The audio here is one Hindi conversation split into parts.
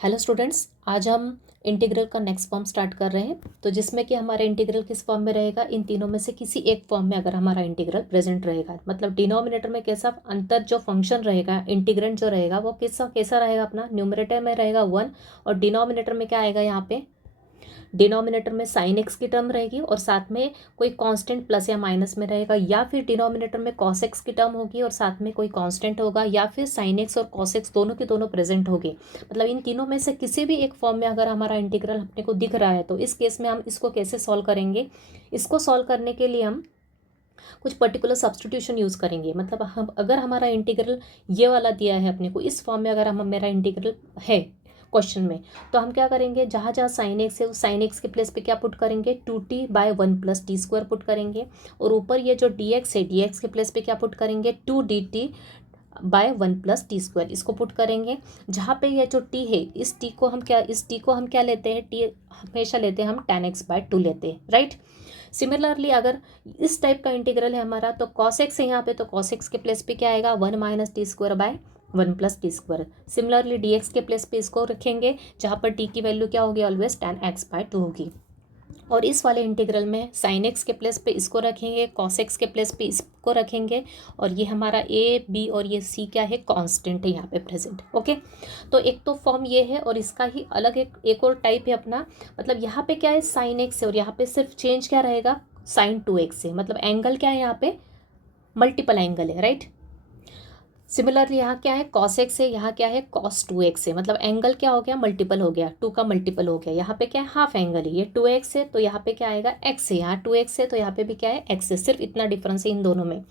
हेलो स्टूडेंट्स, आज हम इंटीग्रल का नेक्स्ट फॉर्म स्टार्ट कर रहे हैं। तो जिसमें कि हमारा इंटीग्रल किस फॉर्म में रहेगा, इन तीनों में से किसी एक फॉर्म में अगर हमारा इंटीग्रल प्रेजेंट रहेगा, मतलब डिनोमिनेटर में कैसा अंतर जो फंक्शन रहेगा, इंटीग्रेंड जो रहेगा वो कैसा कैसा रहेगा, अपना न्यूमरेटर में रहेगा 1 और डिनोमिनेटर में क्या आएगा, यहाँ पे डिनोमिनेटर में साइन एक्स की टर्म रहेगी और साथ में कोई कांस्टेंट प्लस या माइनस में रहेगा, या फिर डिनोमिनेटर में कॉस एक्स की टर्म होगी और साथ में कोई कांस्टेंट होगा, या फिर साइन एक्स और कॉस एक्स दोनों के दोनों प्रेजेंट होगी। मतलब इन तीनों में से किसी भी एक फॉर्म में अगर हमारा इंटीग्रल अपने को दिख रहा है तो इस केस में हम इसको कैसे सॉल्व करेंगे। इसको सॉल्व करने के लिए हम कुछ पर्टिकुलर सब्सटीट्यूशन यूज़ करेंगे। मतलब हम अगर हमारा इंटीग्रल ये वाला दिया है अपने को इस फॉर्म में, अगर हम मेरा इंटीग्रल है क्वेश्चन में, तो हम क्या करेंगे, जहाँ जहाँ साइन एक्स है उस साइन एक्स के प्लेस पे क्या पुट करेंगे, 2t/1 + t² पुट करेंगे। और ऊपर ये जो dx है, dx के प्लेस पे क्या पुट करेंगे, 2dt/1 + t², इसको पुट करेंगे। जहाँ पे ये जो t है, इस t को हम क्या लेते हैं, t हमेशा लेते हैं हम tan x/2 लेते हैं, राइट। सिमिलरली अगर इस टाइप का इंटीग्रल है हमारा, तो cos x है यहाँ पे, तो cos x के प्लेस पे क्या आएगा, 1 - t²/1 + t²। सिमिलरली dx के प्लेस पे इसको रखेंगे, जहाँ पर t की वैल्यू क्या होगी, ऑलवेज tan x/2 होगी। और इस वाले इंटीग्रल में साइन एक्स के प्लेस पे इसको रखेंगे, कॉस एक्स के प्लेस पे इसको रखेंगे, और ये हमारा ए बी और ये सी क्या है, कांस्टेंट है यहाँ पे प्रेजेंट। ओके, तो एक तो फॉर्म ये है, और इसका ही अलग एक और टाइप है अपना। मतलब यहाँ पे क्या है, साइन एक्स है और यहाँ पे सिर्फ चेंज क्या रहेगा, साइन 2x है। मतलब एंगल क्या है यहाँ पे, मल्टीपल एंगल है, राइट। सिमिलरली यहाँ क्या है, कॉस एक्स है, यहाँ क्या है, कॉस 2x है। मतलब एंगल क्या हो गया, मल्टीपल हो गया, 2 का मल्टीपल हो गया। यहाँ पे क्या है, हाफ एंगल है, ये 2x है तो यहाँ पे क्या आएगा, x है। यहाँ 2x है तो यहाँ पे भी क्या है, x है। सिर्फ इतना डिफरेंस है इन दोनों में।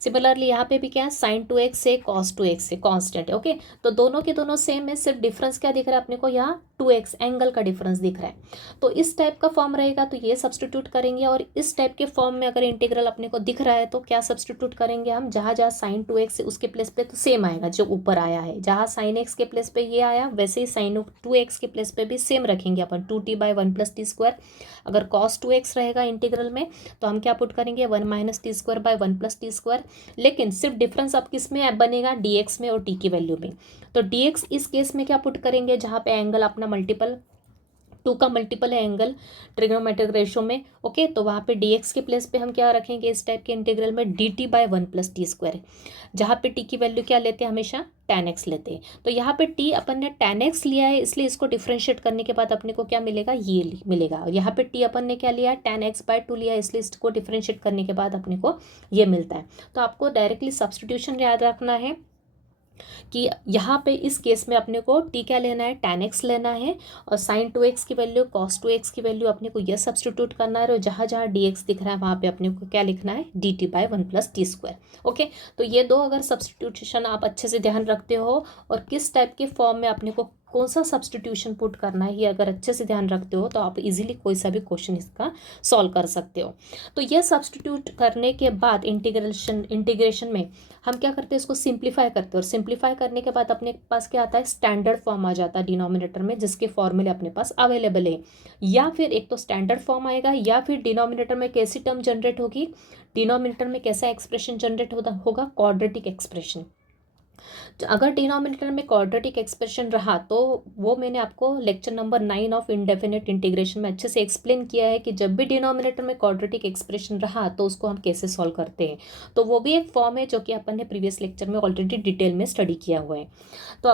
सिमिलरली यहाँ पे भी क्या है, साइन 2x है, कॉस 2x है, कॉन्स्टेंट है। ओके, तो दोनों के दोनों सेम है, सिर्फ डिफरेंस क्या दिख रहा है अपने को, यहाँ 2x एंगल का डिफरेंस दिख रहा है। तो इस टाइप का फॉर्म रहेगा तो ये सब्सटीट्यूट करेंगे, और इस टाइप के फॉर्म में अगर इंटीग्रल अपने को दिख रहा है तो क्या सब्सटीट्यूट करेंगे हम, जहाँ जहाँ साइन 2x है उसके प्लेस पे तो सेम आएगा जो ऊपर आया है। जहाँ साइन एक्स के प्लेस पे ये आया, वैसे ही साइन 2x के प्लेस पे भी सेम रखेंगे अपन, 2t/1 + t²। अगर cos 2x रहेगा इंटीग्रल में, तो हम क्या पुट करेंगे, 1 - t²/1 + t²। लेकिन सिर्फ डिफरेंस अब किस में बनेगा, dx में और t की वैल्यू में। तो dx इस केस में क्या पुट करेंगे, जहाँ पे एंगल अपना मल्टीपल 2 का मल्टीपल है एंगल ट्रिग्नोमेट्रिक रेशो में। ओके, तो वहाँ पे dx के प्लेस पे हम क्या रखेंगे इस टाइप के इंटीग्रल में, dt/1 + t²। जहाँ पे t की वैल्यू क्या लेते हैं, हमेशा tan x लेते हैं। तो यहाँ पे t अपन ने tan x लिया है, इसलिए इसको डिफ्रेंशिएट करने के बाद अपने को क्या मिलेगा, ये मिलेगा। और यहाँ पे t अपन ने क्या लिया है, tan x/2 लिया है, इसलिए इसको डिफ्रेंशिएट करने के बाद अपने को ये मिलता है। तो आपको डायरेक्टली सब्सटीट्यूशन याद रखना है कि यहाँ पे इस केस में अपने को t क्या लेना है, tan x लेना है, और sin 2x की वैल्यू, cos 2x की वैल्यू अपने को यह सब्सटीट्यूट करना है, और जहाँ जहाँ dx दिख रहा है वहाँ पे अपने को क्या लिखना है, dt/1 + t²। ओके, तो ये दो अगर सब्सटीट्यूशन आप अच्छे से ध्यान रखते हो, और किस टाइप के फॉर्म में अपने को कौन सा सब्सटीट्यूशन पुट करना है, ये अगर अच्छे से ध्यान रखते हो तो आप इजीली कोई सा भी क्वेश्चन इसका सॉल्व कर सकते हो। तो ये सब्सटीट्यूट करने के बाद इंटीग्रेशन में हम क्या करते हैं, इसको सिंप्लीफाई करते हैं, और सिंप्लीफाई करने के बाद अपने पास क्या आता है, स्टैंडर्ड फॉर्म आ जाता है डिनोमिनेटर में, जिसके फॉर्मूले अपने पास अवेलेबल है। या फिर एक तो स्टैंडर्ड फॉर्म आएगा, या फिर डिनोमिनेटर में कैसी टर्म जनरेट होगी, डिनोमिनेटर में कैसा एक्सप्रेशन जनरेट होगा, क्वाड्रेटिक एक्सप्रेशन। तो अगर डिनोमिनेटर में क्वाड्रेटिक एक्सप्रेशन रहा, तो वो मैंने आपको lecture number 9 of indefinite integration में अच्छे से एक्सप्लेन किया है कि जब भी डिनोमिनेटर में क्वाड्रेटिक एक्सप्रेशन रहा तो उसको हम कैसे सॉल्व करते हैं। तो वो भी एक फॉर्म है जो कि अपन ने प्रीवियस लेक्चर में ऑलरेडी डिटेल में स्टडी किया हुआ है। तो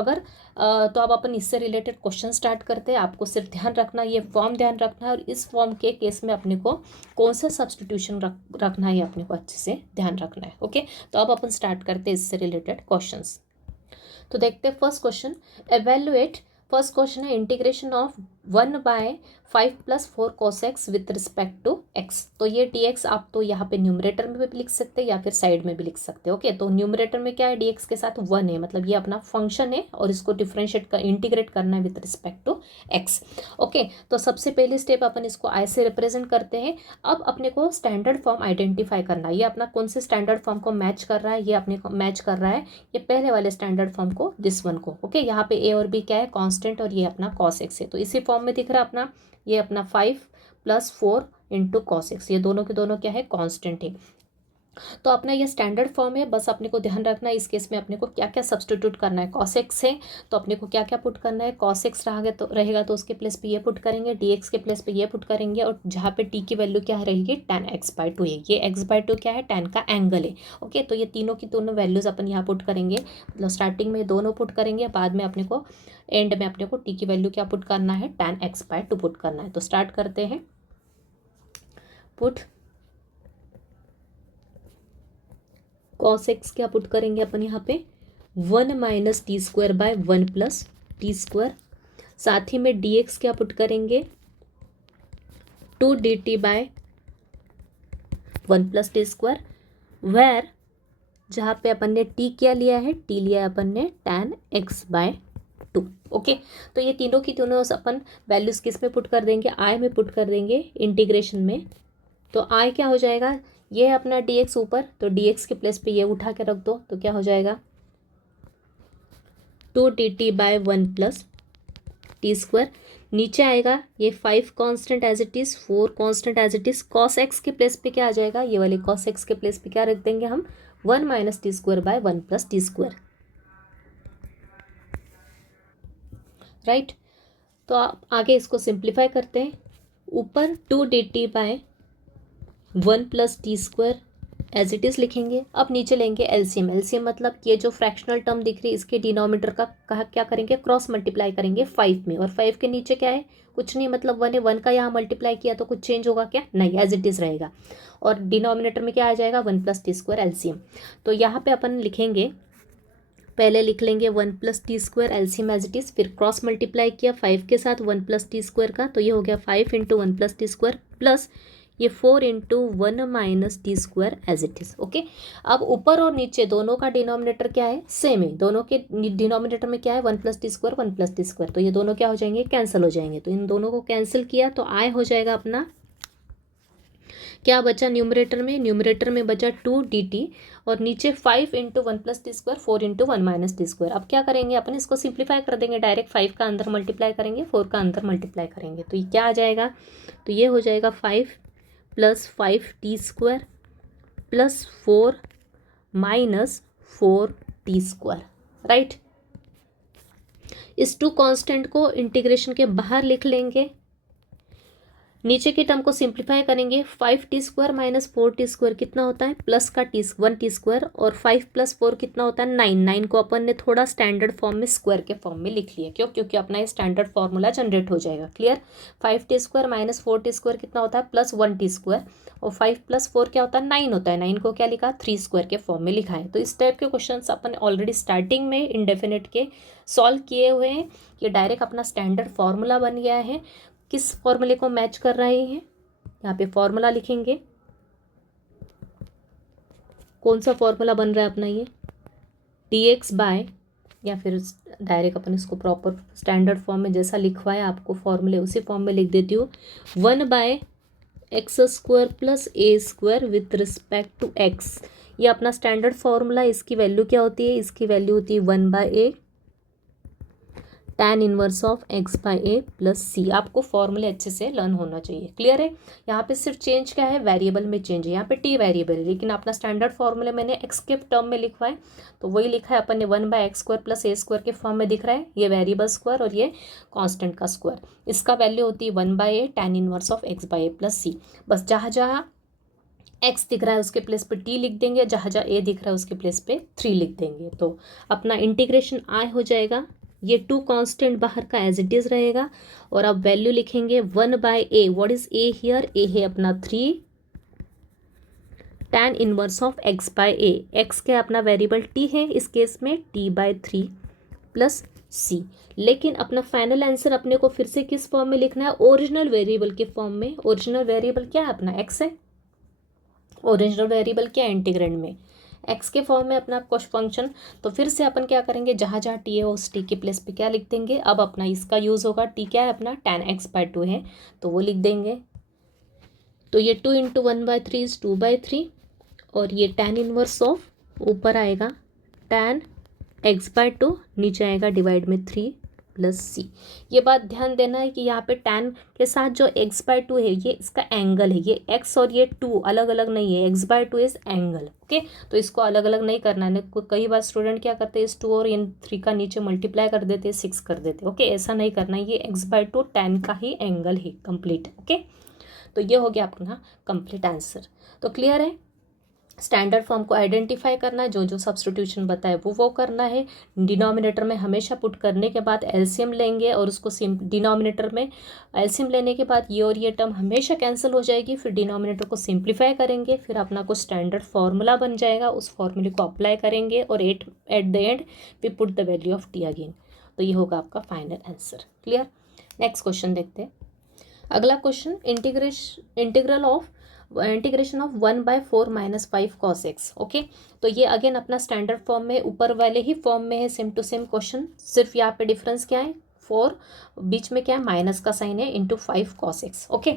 अब अपन इससे रिलेटेड क्वेश्चन स्टार्ट करते हैं। आपको सिर्फ ध्यान रखना, ये फॉर्म ध्यान रखना है, और इस फॉर्म के केस में अपने को कौन सा सब्सटीट्यूशन रखना है, अपने को अच्छे से ध्यान रखना है। ओके, तो अब अपन स्टार्ट करते हैं इससे रिलेटेड क्वेश्चंस। तो देखते हैं first question, evaluate. First question है integration of 1/5 + 4 cos x with respect to x। तो ये dx आप तो यहाँ पे न्यूमरेटर में भी लिख सकते हैं या फिर साइड में भी लिख सकते हैं। ओके, तो न्यूमरेटर में क्या है, dx के साथ 1 है, मतलब ये अपना फंक्शन है, और इसको डिफ्रेंशिएट इंटीग्रेट करना है with respect to x। Okay, तो सबसे पहली स्टेप अपन इसको i से रिप्रेजेंट करते हैं। अब अपने को स्टैंडर्ड फॉर्म आइडेंटिफाई करना है, ये अपना कौन से स्टैंडर्ड फॉर्म को मैच कर रहा है, ये अपने को मैच कर रहा है ये पहले वाले स्टैंडर्ड फॉर्म को, दिस वन को। ओके, यहाँ पे a और b क्या है, कांस्टेंट, और ये अपना cos x है। तो इसी फॉर्म में दिख रहा है अपना, ये अपना 5 + 4 × cos x, ये दोनों के दोनों क्या है, कांस्टेंट है। तो अपना ये स्टैंडर्ड फॉर्म है, बस अपने को ध्यान रखना है इस केस में अपने को क्या क्या सब्स्टिट्यूट करना है। cos x है तो अपने को क्या क्या पुट करना है, cos x रहेगा तो उसके प्लेस पे ये पुट करेंगे, dx के प्लेस पे ये पुट करेंगे, और जहाँ पे t की वैल्यू क्या रहेगी, tan x/2 है। ये x/2 क्या है, tan का एंगल है। ओके, तो ये तीनों की दोनों वैल्यूज़ अपन यहाँ पुट करेंगे, मतलब स्टार्टिंग में दोनों पुट करेंगे, बाद में अपने को एंड में अपने को t की वैल्यू क्या पुट करना है, tan x/2 पुट करना है। तो स्टार्ट करते हैं। पुट cos x क्या पुट करेंगे अपन यहाँ पे, 1 माइनस t²/1 प्लस t²। साथ ही में dx क्या पुट करेंगे, 2 dt/1 प्लस t²। वेर जहाँ पे अपन ने t क्या लिया है, t लिया है अपन ने tan x/2। ओके, तो ये तीनों की दोनों अपन वैल्यूज़ किस में पुट कर देंगे, i में पुट कर देंगे इंटीग्रेशन में। तो i क्या हो जाएगा, ये है अपना dx ऊपर, तो dx के प्लेस पे ये उठा के रख दो, तो क्या हो जाएगा 2 dt/1 प्लस t²। नीचे आएगा ये 5 constant as it is, 4 constant as it is. cos x के प्लेस पे क्या आ जाएगा, ये वाले cos x के प्लेस पे क्या रख देंगे हम, 1 minus t²/1 plus t²। Right, तो आप आगे इसको सिंप्लीफाई करते हैं। ऊपर 2 dt/1 plus t² as it is लिखेंगे। अब नीचे लेंगे एलसीएम। एलसीएम मतलब ये जो फ्रैक्शनल टर्म दिख रही है इसके डिनोमिनेटर का कहा क्या करेंगे, क्रॉस मल्टीप्लाई करेंगे 5 में, और 5 के नीचे क्या है, कुछ नहीं, मतलब 1 है, 1 का यहाँ मल्टीप्लाई किया तो कुछ चेंज होगा क्या, नहीं, एज इट इज़ रहेगा। और डिनोमिनेटर में क्या आ जाएगा, 1 प्लस t² एलसीएम। तो यहाँ पे अपन लिखेंगे, पहले लिख लेंगे 1 plus t² LCM as it is, फिर क्रॉस मल्टीप्लाई किया 5 के साथ 1 प्लस t² का, तो ये हो गया 5 इंटू 1 प्लस t² प्लस ये 4 into 1 minus t² as it is. Okay, अब ऊपर और नीचे दोनों का डिनोमिनेटर क्या है, सेम है। दोनों के डिनोमिनेटर में क्या है, 1 प्लस t², 1 प्लस t², तो ये दोनों क्या हो जाएंगे, कैंसिल हो जाएंगे। तो इन दोनों को कैंसिल किया तो i हो जाएगा अपना, क्या बचा न्यूमरेटर में, न्यूमरेटर में बचा 2 dt, और नीचे 5 into 1 plus t², 4 into 1 minus t²। अब क्या करेंगे अपन, इसको सिंप्लीफाई कर देंगे, डायरेक्ट 5 का अंदर मल्टीप्लाई करेंगे, 4 का अंदर मल्टीप्लाई करेंगे, तो ये क्या आ जाएगा, तो ये हो जाएगा 5 plus 5t² plus 4 minus 4t²। Right, इस 2 कांस्टेंट को इंटीग्रेशन के बाहर लिख लेंगे। नीचे के टर्म को सिंप्लीफाई करेंगे, 5t² माइनस 4t² कितना होता है, प्लस का 1t², और 5 प्लस 4 कितना होता है, 9। 9 को अपन ने थोड़ा स्टैंडर्ड फॉर्म में, स्क्वायर के फॉर्म में लिख लिया, क्यों, क्योंकि अपना ये स्टैंडर्ड फॉर्मूला जनरेट हो जाएगा। क्लियर, 5t² माइनस 4t² कितना होता है, प्लस 1t², और 5 प्लस 4 क्या होता है, 9 होता है। 9 को क्या लिखा, 3² के फॉर्म में लिखा है। तो इस टाइप के क्वेश्चन अपन ऑलरेडी स्टार्टिंग में इंडेफिनिट के सॉल्व किए हुए हैं। ये डायरेक्ट अपना स्टैंडर्ड फॉर्मूला बन गया है। किस फॉर्मूले को मैच कर रहे हैं, यहाँ पे फॉर्मूला लिखेंगे, कौन सा फॉर्मूला बन रहा है अपना, ये dx बाय, या फिर डायरेक्ट अपन इसको प्रॉपर स्टैंडर्ड फॉर्म में जैसा लिखवाया आपको फॉर्मूले उसी फॉर्म में लिख देती हूँ। 1/x² plus a² with respect to x, ये अपना स्टैंडर्ड फॉर्मूला। इसकी वैल्यू क्या होती है, इसकी वैल्यू होती है 1/a tan inverse of x/a plus c। आपको फॉर्मूले अच्छे से लर्न होना चाहिए। क्लियर है, यहाँ पे सिर्फ चेंज क्या है, वेरिएबल में चेंज है। यहाँ पे t वेरिएबल है, लेकिन अपना स्टैंडर्ड फॉर्मूले मैंने x के टर्म में लिखवा है, तो वही लिखा है अपन ने, 1/x² प्लस a² के फॉर्म में दिख रहा है। ये वेरिएबल स्क्वायर और ये कांस्टेंट का स्क्वायर, इसका वैल्यू होती है 1/a tan inverse of x/a plus c। बस जहाँ जहाँ x दिख रहा है उसके प्लेस पे t लिख देंगे, जहाँ जहाँ a दिख रहा है उसके प्लेस पे 3 लिख देंगे। तो अपना इंटीग्रेशन i हो जाएगा, ये 2 कांस्टेंट बाहर का एज इट इज़ रहेगा, और अब वैल्यू लिखेंगे 1/a। What is a here, a है अपना 3 tan inverse of x/a। x के अपना वेरिएबल t है, इस केस में t/3 प्लस c। लेकिन अपना फाइनल आंसर अपने को फिर से किस फॉर्म में लिखना है, ओरिजिनल वेरिएबल के फॉर्म में। ओरिजिनल वेरिएबल क्या है अपना, x है। ओरिजिनल वेरिएबल क्या है इंटीग्रेंड में, x के फॉर्म में अपना कुछ फंक्शन। तो फिर से अपन क्या करेंगे, जहाँ जहाँ t है उस t के प्लेस पे क्या लिख देंगे। अब अपना इसका यूज़ होगा, t क्या है अपना tan x/2 है, तो वो लिख देंगे। तो ये 2 इंटू 1/3 इज 2/3, और ये tan इनवर्स ऑफ ऊपर आएगा tan x/2, नीचे आएगा डिवाइड में 3 प्लस सी। ये बात ध्यान देना है कि यहाँ पे tan के साथ जो x/2 है ये इसका एंगल है, ये x और ये 2 अलग अलग नहीं है, x/2 इज एंगल। ओके, तो इसको अलग अलग नहीं करना है। कई बार स्टूडेंट क्या करते हैं, इस 2 और इन 3 का नीचे मल्टीप्लाई कर देते हैं, 6 कर देते हैं। ओके, ऐसा नहीं करना है, ये x/2 tan का ही एंगल है कंप्लीट। ओके, तो ये हो गया अपना कंप्लीट आंसर। तो क्लियर है, स्टैंडर्ड फॉर्म को आइडेंटिफाई करना है, जो जो सब्स्टिट्यूशन बताए वो करना है। डिनोमिनेटर में हमेशा पुट करने के बाद एलसीएम लेंगे और उसको डिनोमिनेटर में एलसीएम लेने के बाद ये और ये टर्म हमेशा कैंसिल हो जाएगी। फिर डिनोमिनेटर को सिंप्लीफाई करेंगे, फिर अपना कुछ स्टैंडर्ड फार्मूला बन जाएगा, उस फार्मूले को अप्लाई करेंगे और at the end we put the value of t again. तो ये होगा आपका final answer. Clear, next question देखते हैं। अगला question, integration of 1/4 - 5 cos x। Okay, तो ये अगेन अपना स्टैंडर्ड फॉर्म में, ऊपर वाले ही फॉर्म में है, सेम टू सेम क्वेश्चन। सिर्फ यहाँ पे डिफरेंस क्या है, 4 बीच में क्या है, माइनस का साइन है, इंटू 5 cos x। ओके,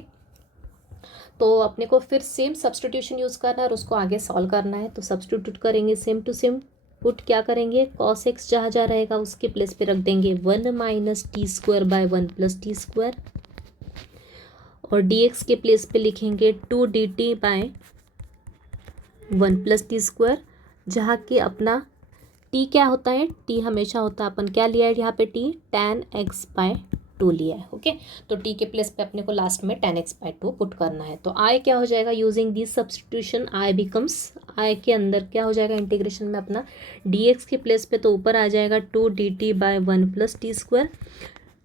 तो अपने को फिर सेम सब्स्टिट्यूशन यूज़ करना है और उसको आगे सॉल्व करना है। तो सब्स्टिट्यूट करेंगे, सेम टू सेम पुट क्या करेंगे, cos x जहाँ जहाँ रहेगा उसके प्लेस पे रख देंगे 1 - t²/1 + t², और dx के प्लेस पे लिखेंगे 2dt/1 + t², जहाँ कि अपना t क्या होता है, t हमेशा होता है, अपन क्या लिया है यहाँ पे, t tan x/2 लिया है। ओके, तो t के प्लेस पे अपने को लास्ट में tan x/2 पुट करना है। तो i क्या हो जाएगा, using this substitution i becomes, i के अंदर क्या हो जाएगा इंटीग्रेशन में अपना, dx के प्लेस पे तो ऊपर आ जाएगा 2dt/1 + t²।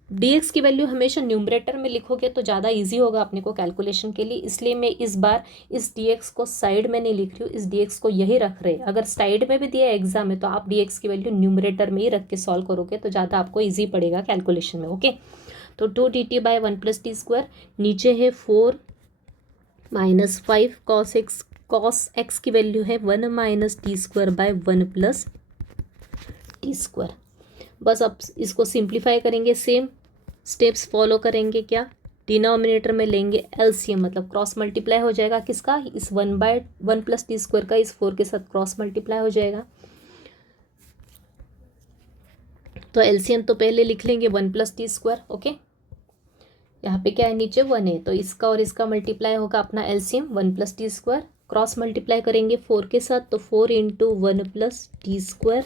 dx की वैल्यू हमेशा न्यूमरेटर में लिखोगे तो ज़्यादा इजी होगा अपने को कैलकुलेशन के लिए, इसलिए मैं इस बार इस dx को साइड में नहीं लिख रही हूँ, इस dx को यही रख रहे हैं। अगर साइड में भी दिया एग्जाम में तो आप dx की वैल्यू न्यूमरेटर में ही रख के सॉल्व करोगे तो ज़्यादा आपको ईजी पड़ेगा कैलकुलेशन में। ओके, तो 2dt/1 + t², नीचे है 4 - 5 cos x की वैल्यू है 1 - t²/1 + t²। बस अब इसको सिंप्लीफाई करेंगे, सेम स्टेप्स फॉलो करेंगे। क्या, डिनोमिनेटर में लेंगे एलसीएम, मतलब क्रॉस मल्टीप्लाई हो जाएगा किसका, इस 1/1 + t² का इस 4 के साथ क्रॉस मल्टीप्लाई हो जाएगा। तो एलसीएम तो पहले लिख लेंगे 1 + t²। ओके, यहाँ पे क्या है, नीचे 1 है तो इसका और इसका मल्टीप्लाई होगा अपना एलसीएम 1 + t², क्रॉस मल्टीप्लाई करेंगे 4 के साथ, तो 4 × 1 + t²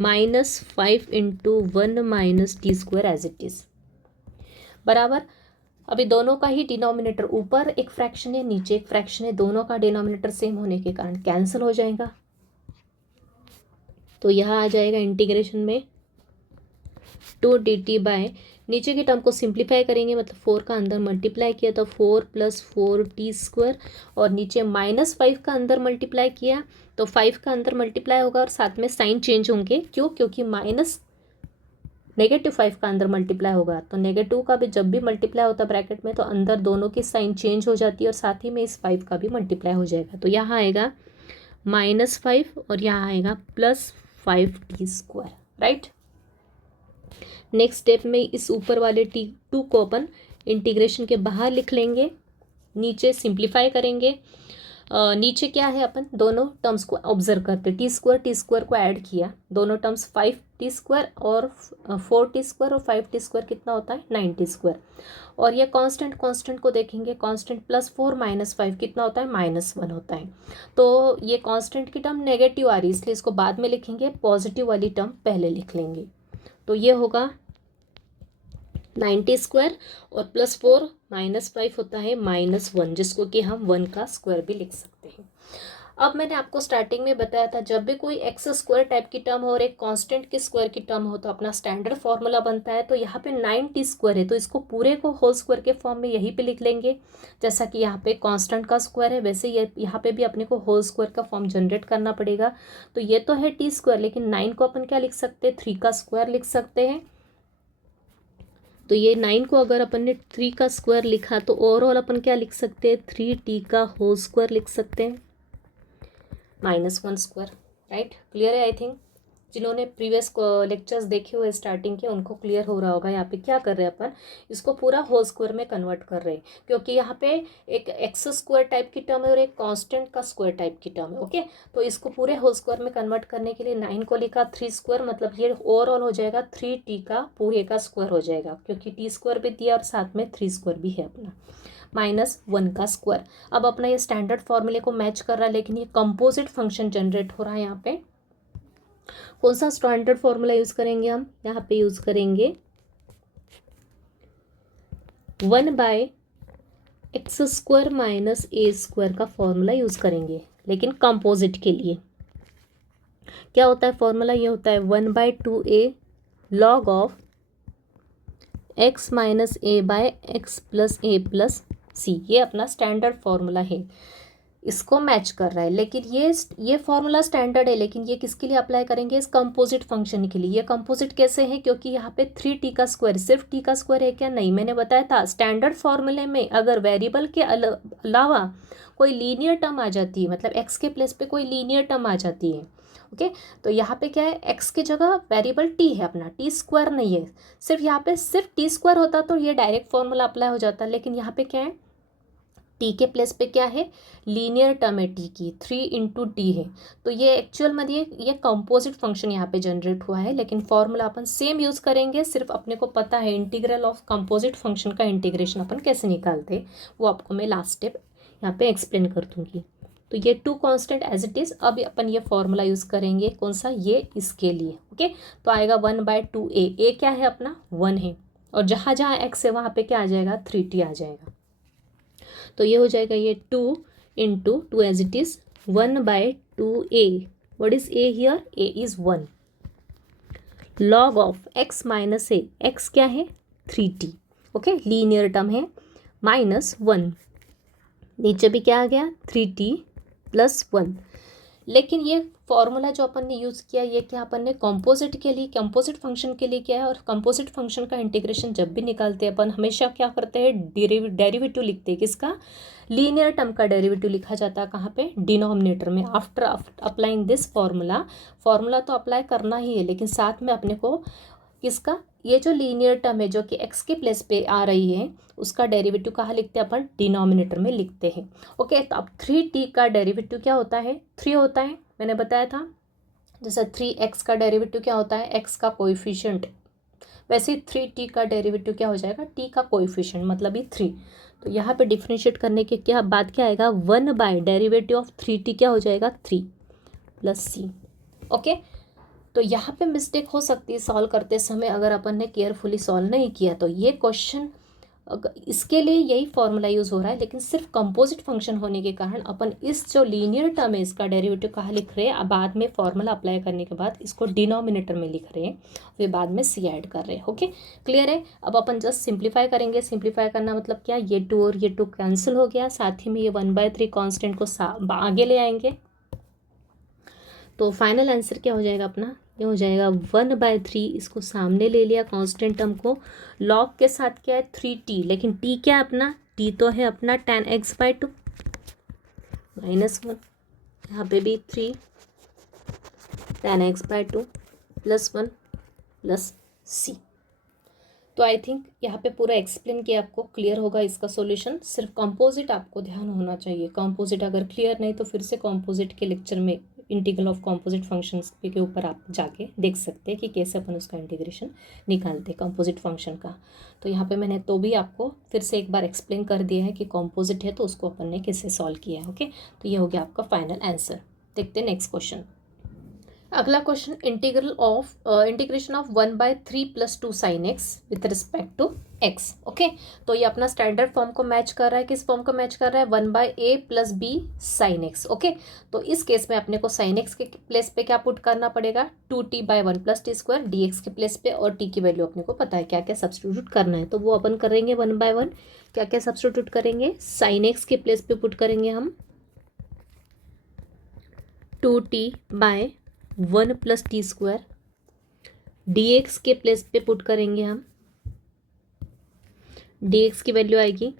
-5 × 1 - t² as it is बराबर। अभी दोनों का ही डिनोमिनेटर, ऊपर एक फ्रैक्शन है नीचे एक फ्रैक्शन है, दोनों का डिनोमिनेटर सेम होने के कारण कैंसिल हो जाएगा। तो यहाँ आ जाएगा इंटीग्रेशन में 2dt/ नीचे के टर्म को सिंप्लीफाई करेंगे, मतलब 4 का अंदर मल्टीप्लाई किया तो 4 + 4 t², और नीचे -5 का अंदर मल्टीप्लाई किया तो 5 का अंदर मल्टीप्लाई होगा और साथ में साइन चेंज होंगे। क्यों, क्योंकि -5 का अंदर मल्टीप्लाई होगा, तो नेगेटिव का भी जब भी मल्टीप्लाई होता है ब्रैकेट में तो अंदर दोनों की साइन चेंज हो जाती है और साथ ही में इस 5 का भी मल्टीप्लाई हो जाएगा। तो यहाँ आएगा -5 और यहाँ आएगा +5 t², राइट। नेक्स्ट स्टेप में इस ऊपर वाले t2 को अपन इंटीग्रेशन के बाहर लिख लेंगे, नीचे सिंप्लीफाई करेंगे। नीचे क्या है, अपन दोनों टर्म्स को ऑब्जर्व करते, t² को ऐड किया, दोनों टर्म्स 5t² और 4t² और 5t² कितना होता है 9t²। और ये कांस्टेंट को देखेंगे, कांस्टेंट +4 - 5 कितना होता है -1 होता है। तो ये कांस्टेंट की टर्म नेगेटिव आ रही है इसलिए इसको बाद में लिखेंगे, पॉजिटिव वाली टर्म पहले लिख लेंगे। तो ये होगा 9t² और +4 - 5 होता है -1, जिसको कि हम 1 का स्क्वायर भी लिख सकते हैं। अब मैंने आपको स्टार्टिंग में बताया था जब भी कोई x² टाइप की टर्म हो और एक कांस्टेंट के स्क्वायर की टर्म हो तो अपना स्टैंडर्ड फॉर्मूला बनता है। तो यहाँ पे 9t² है तो इसको पूरे को होल स्क्वायर के फॉर्म में यहीं पे लिख लेंगे, जैसा कि यहाँ पे कांस्टेंट का स्क्वायर है वैसे ये यहाँ पे भी अपने को होल स्क्वायर का फॉर्म जनरेट करना पड़ेगा। तो ये तो है t², लेकिन 9 को अपन क्या लिख सकते हैं, 3 का स्क्वायर लिख सकते हैं। तो ये 9 को अगर अपन ने 3 का स्क्वायर लिखा तो ओवरऑल अपन क्या लिख सकते हैं, 3t का होल स्क्वायर लिख सकते हैं -1², राइट। क्लियर है आई थिंक। जिन्होंने प्रीवियस लेक्चर्स देखे हुए स्टार्टिंग के उनको क्लियर हो रहा होगा। यहाँ पे क्या कर रहे हैं अपन, इसको पूरा होल स्क्वायर में कन्वर्ट कर रहे हैं, क्योंकि यहाँ पे एक एक्स स्क्वायर टाइप की टर्म है और एक कांस्टेंट का स्क्वायर टाइप की टर्म है। ओके, तो इसको पूरे होल स्क्वायर में कन्वर्ट करने के लिए 9 को लिखा 3 स्क्वायर, मतलब ये ओवरऑल हो जाएगा 3t का पूरे का स्क्वायर हो जाएगा, क्योंकि t स्क्वायर भी दिया और साथ में 3 स्क्वायर भी है अपना, -1 का स्क्वायर। अब अपना ये स्टैंडर्ड फॉर्मूले को मैच कर रहा है, लेकिन ये कंपोजिट फंक्शन जनरेट हो रहा है। यहाँ पे कौन सा स्टैंडर्ड फॉर्मूला यूज करेंगे हम, यहाँ पे यूज करेंगे 1/x² - a² का फॉर्मूला यूज करेंगे, लेकिन कंपोजिट के लिए क्या होता है फॉर्मूला, ये होता है 1/2a log of x - a/x + a + c। ये अपना स्टैंडर्ड फॉर्मूला है, इसको मैच कर रहा है। लेकिन ये फॉर्मूला स्टैंडर्ड है, लेकिन ये किसके लिए अप्लाई करेंगे, इस कंपोजिट फंक्शन के लिए। ये कंपोजिट कैसे है, क्योंकि यहाँ पे 3t का स्क्वायर, सिर्फ t का स्क्वायर है क्या, नहीं, मैंने बताया था स्टैंडर्ड फॉर्मूले में अगर वेरिएबल के अलावा कोई लीनियर टर्म आ जाती है, मतलब x के प्लेस पे कोई लीनियर टर्म आ जाती है, ओके, तो यहाँ पे क्या है, x की जगह वेरिएबल t है अपना, t स्क्वायर नहीं है। सिर्फ यहाँ पे सिर्फ t स्क्वायर होता तो ये डायरेक्ट फॉर्मूला अप्लाई हो जाता, लेकिन यहाँ पे क्या है, t के प्लेस पे क्या है, लीनियर टर्म है t की, 3 × t है। तो ये एक्चुअल में ये कंपोजिट फंक्शन यहाँ पे जनरेट हुआ है, लेकिन फॉर्मूला अपन सेम यूज़ करेंगे। सिर्फ अपने को पता है इंटीग्रल ऑफ कंपोजिट फंक्शन का इंटीग्रेशन अपन कैसे निकालते हैं, वो आपको मैं लास्ट स्टेप यहाँ पे एक्सप्लेन कर दूँगी। तो ये 2 कांस्टेंट एज इट इज़, अभी अपन ये फॉर्मूला यूज़ करेंगे, कौन सा, ये इसके लिए। ओके, तो आएगा 1/2a, a क्या है अपना 1 है, और जहाँ जहाँ x है वहाँ पे क्या आ जाएगा, 3t आ जाएगा। तो ये हो जाएगा ये 2 × 2 as it is 1/2a। What is a here, a is 1 log of x - a, x क्या है 3t, ओके, लीनियर टर्म है, -1, नीचे भी क्या आ गया 3t + 1। लेकिन ये फॉर्मूला जो अपन ने यूज़ किया, ये क्या अपन ने कंपोजिट के लिए, कंपोजिट फंक्शन के लिए किया है। और कंपोजिट फंक्शन का इंटीग्रेशन जब भी निकालते हैं अपन हमेशा क्या करते हैं, डेरिवेटिव लिखते हैं, किसका, लीनियर टर्म का डेरिवेटिव लिखा जाता है कहाँ पे, डिनोमिनेटर में। आफ्टर अप्लाइंग दिस फॉर्मूला तो अप्लाई करना ही है, लेकिन साथ में अपने को किसका, ये जो लीनियर टर्म है जो कि x के प्लेस पे आ रही है, उसका डेरिवेटिव कहाँ लिखते हैं अपन, डिनोमिनेटर में लिखते हैं। ओके, तो अब 3t का डेरिवेटिव क्या होता है, 3 होता है, मैंने बताया था। जैसे 3x का डेरिवेटिव क्या होता है, x का कोएफिशिएंट, वैसे 3t का डेरिवेटिव क्या हो जाएगा, t का कोएफिशिएंट, मतलब ये 3। तो यहाँ पे डिफ्रेंशिएट करने के क्या बाद क्या आएगा, 1/डेरिवेटिव ऑफ 3t क्या हो जाएगा, 3 + c। ओके, तो यहाँ पे मिस्टेक हो सकती है सॉल्व करते समय, अगर अपन ने केयरफुली सॉल्व नहीं किया तो ये क्वेश्चन, इसके लिए यही फॉर्मूला यूज़ हो रहा है। लेकिन सिर्फ कंपोजिट फंक्शन होने के कारण अपन इस जो लीनियर टर्म है इसका डेरिवेटिव कहाँ लिख रहे हैं, अब बाद में फॉर्मूला अप्लाई करने के बाद इसको डिनोमिनेटर में लिख रहे हैं, फिर बाद में सी ऐड कर रहे हैं। ओके, क्लियर है। अब अपन जस्ट सिंप्लीफाई करेंगे। सिंप्लीफाई करना मतलब क्या, ये 2 और ये 2 कैंसिल हो गया, साथ ही में ये 1/3 कॉन्स्टेंट को आगे ले आएंगे। तो फाइनल आंसर क्या हो जाएगा अपना, ये हो जाएगा 1/3, इसको सामने ले लिया कांस्टेंट टर्म को, लॉग के साथ क्या है 3t, लेकिन t क्या है अपना, t तो है अपना tan x/2 -1, यहाँ पे भी 3 tan x/2 +1 + c। तो आई थिंक यहाँ पे पूरा एक्सप्लेन किया, आपको क्लियर होगा इसका सॉल्यूशन। सिर्फ कंपोजिट आपको ध्यान होना चाहिए, कंपोजिट अगर क्लियर नहीं तो फिर से कंपोजिट के लेक्चर में इंटीग्रल ऑफ कंपोजिट फंक्शंस के ऊपर आप जाके देख सकते हैं कि कैसे अपन उसका इंटीग्रेशन निकालते हैं कंपोजिट फंक्शन का। तो यहाँ पे मैंने तो भी आपको फिर से एक बार एक्सप्लेन कर दिया है कि कंपोजिट है तो उसको अपन ने कैसे सॉल्व किया है। ओके, तो ये हो गया आपका फाइनल आंसर। देखते हैं नेक्स्ट क्वेश्चन। अगला question, integration of 1/3 + 2 sin x with respect to x। Okay, तो ये अपना स्टैंडर्ड फॉर्म को मैच कर रहा है, किस फॉर्म को मैच कर रहा है, 1/a + b sin x। Okay, तो इस केस में अपने को sin x के प्लेस पे क्या पुट करना पड़ेगा, 2t/1 + t² dx के प्लेस पे, और t की वैल्यू अपने को पता है क्या क्या सब्सटीट्यूट करना है, तो वो अपन करेंगे 1/1। क्या क्या सब्सटीट्यूट करेंगे, sin x के प्लेस पे पुट करेंगे हम 2t/1 + t², dx के प्लेस पे पुट करेंगे हम, dx की वैल्यू आएगी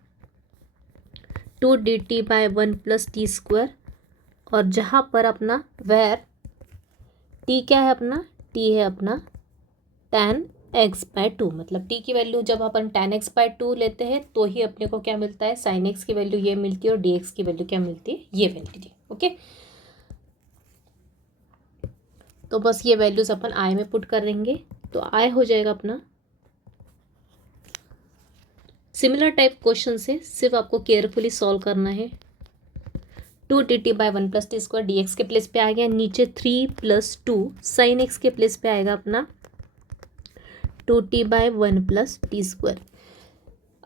2dt/1 + t², और जहाँ पर अपना वेर t क्या है अपना, टी है अपना tan x/2, मतलब टी की वैल्यू जब अपन tan x/2 लेते हैं तो ही अपने को क्या मिलता है, sin x की वैल्यू ये मिलती है और dx की वैल्यू क्या मिलती है, ये मिलती है। ओके, तो बस ये वैल्यूज अपन आई में पुट कर देंगे तो आई हो जाएगा अपना। सिमिलर टाइप क्वेश्चन से सिर्फ आपको केयरफुली सॉल्व करना है। 2dt/1 + t² dx के प्लेस पे आ गया, नीचे 3 + 2 sin x के प्लेस पे आएगा अपना 2t/1 + t²।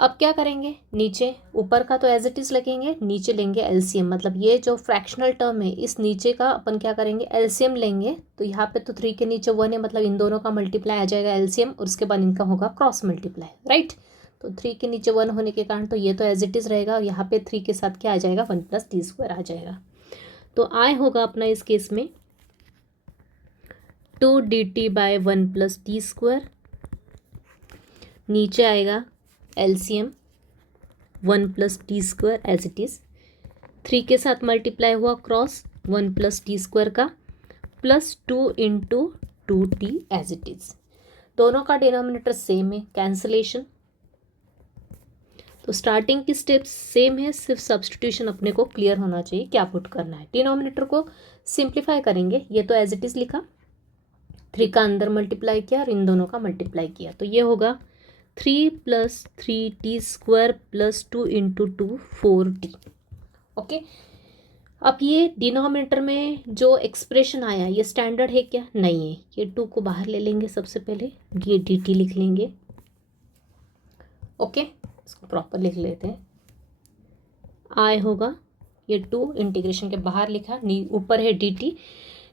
अब क्या करेंगे, नीचे ऊपर का तो एज इट इज लगेंगे, नीचे लेंगे एलसीएम, मतलब ये जो फ्रैक्शनल टर्म है इस नीचे का अपन क्या करेंगे, एलसीएम लेंगे। तो यहाँ पे तो 3 के नीचे 1 है, मतलब इन दोनों का मल्टीप्लाई आ जाएगा एलसीएम, और उसके बाद इनका होगा क्रॉस मल्टीप्लाई, राइट। तो 3 के नीचे 1 होने के कारण तो ये तो एज इट इज रहेगा, और यहाँ पे 3 के साथ क्या आ जाएगा, 1 + t² आ जाएगा। तो आई होगा अपना इस केस में 2dt/1 + t², नीचे आएगा LCM 1 + t² as it is, 3 के साथ मल्टीप्लाई हुआ क्रॉस 1 + t² का, plus 2 × 2t as it is. दोनों का डिनोमिनेटर सेम है, कैंसलेशन। तो स्टार्टिंग की स्टेप्स सेम है, सिर्फ सब्सटीट्यूशन अपने को क्लियर होना चाहिए, क्या पुट करना है। डिनोमिनेटर को सिंप्लीफाई करेंगे, ये तो एज इट इज़ लिखा, 3 का अंदर मल्टीप्लाई किया और इन दोनों का मल्टीप्लाई किया, तो ये होगा 3 + 3t² + 2 × 2 4t। ओके, अब ये डिनोमिनेटर में जो एक्सप्रेशन आया ये स्टैंडर्ड है क्या, नहीं है। ये 2 को बाहर ले लेंगे, सबसे पहले ये dt लिख लेंगे। ओके, इसको प्रॉपर लिख लेते हैं। आई होगा ये 2 इंटीग्रेशन के बाहर लिखा, ऊपर है dt,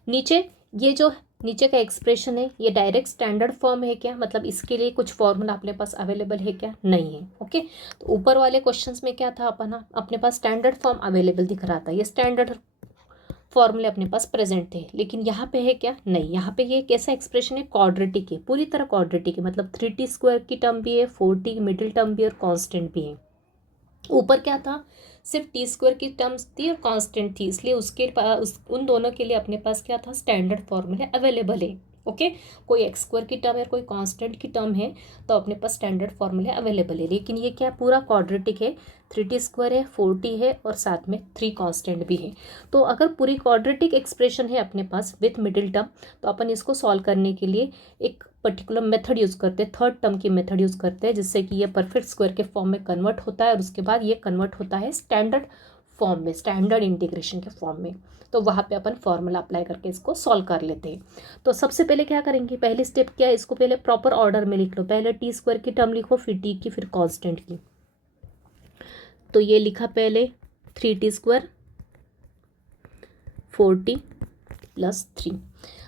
नीचे ये जो नीचे का एक्सप्रेशन है ये डायरेक्ट स्टैंडर्ड फॉर्म है क्या, मतलब इसके लिए कुछ फॉर्मूला अपने पास अवेलेबल है क्या, नहीं है। ओके, तो ऊपर वाले क्वेश्चंस में क्या था, अपने पास स्टैंडर्ड फॉर्म अवेलेबल दिख रहा था, ये स्टैंडर्ड फॉर्मूले अपने पास प्रेजेंट थे, लेकिन यहाँ पे है क्या, नहीं। यहाँ पे ये कैसा एक्सप्रेशन है, क्वाड्रेटिक है, पूरी तरह क्वाड्रेटिक है, मतलब 3t² की टर्म भी है, 4t की मिडिल टर्म भी और कॉन्स्टेंट भी है। ऊपर क्या था, सिर्फ t² की टर्म्स थी और कांस्टेंट थी, इसलिए उन दोनों के लिए अपने पास क्या था, स्टैंडर्ड फॉर्मूले अवेलेबल है। ओके, कोई x² की टर्म है कोई कांस्टेंट की टर्म है तो अपने पास स्टैंडर्ड फॉर्मूले अवेलेबल है, लेकिन ये क्या पूरा क्वाड्रेटिक है, 3t² है, 4t है और साथ में 3 कांस्टेंट भी है। तो अगर पूरी क्वाड्रेटिक एक्सप्रेशन है अपने पास विथ मिडिल टर्म, तो अपन इसको सॉल्व करने के लिए एक पर्टिकुलर मेथड यूज़ करते हैं, थर्ड टर्म की मेथड यूज़ करते हैं, जिससे कि ये परफेक्ट स्क्वायर के फॉर्म में कन्वर्ट होता है और उसके बाद ये कन्वर्ट होता है स्टैंडर्ड फॉर्म में, स्टैंडर्ड इंटीग्रेशन के फॉर्म में। तो वहाँ पे अपन फॉर्मूला अप्लाई करके इसको सॉल्व कर लेते हैं। तो सबसे पहले क्या करेंगे, पहली स्टेप क्या है, इसको पहले प्रॉपर ऑर्डर में लिख लो, पहले t² की टर्म लिखो, फिर t की, फिर कांस्टेंट की। तो ये लिखा पहले 3t², 4t + 3।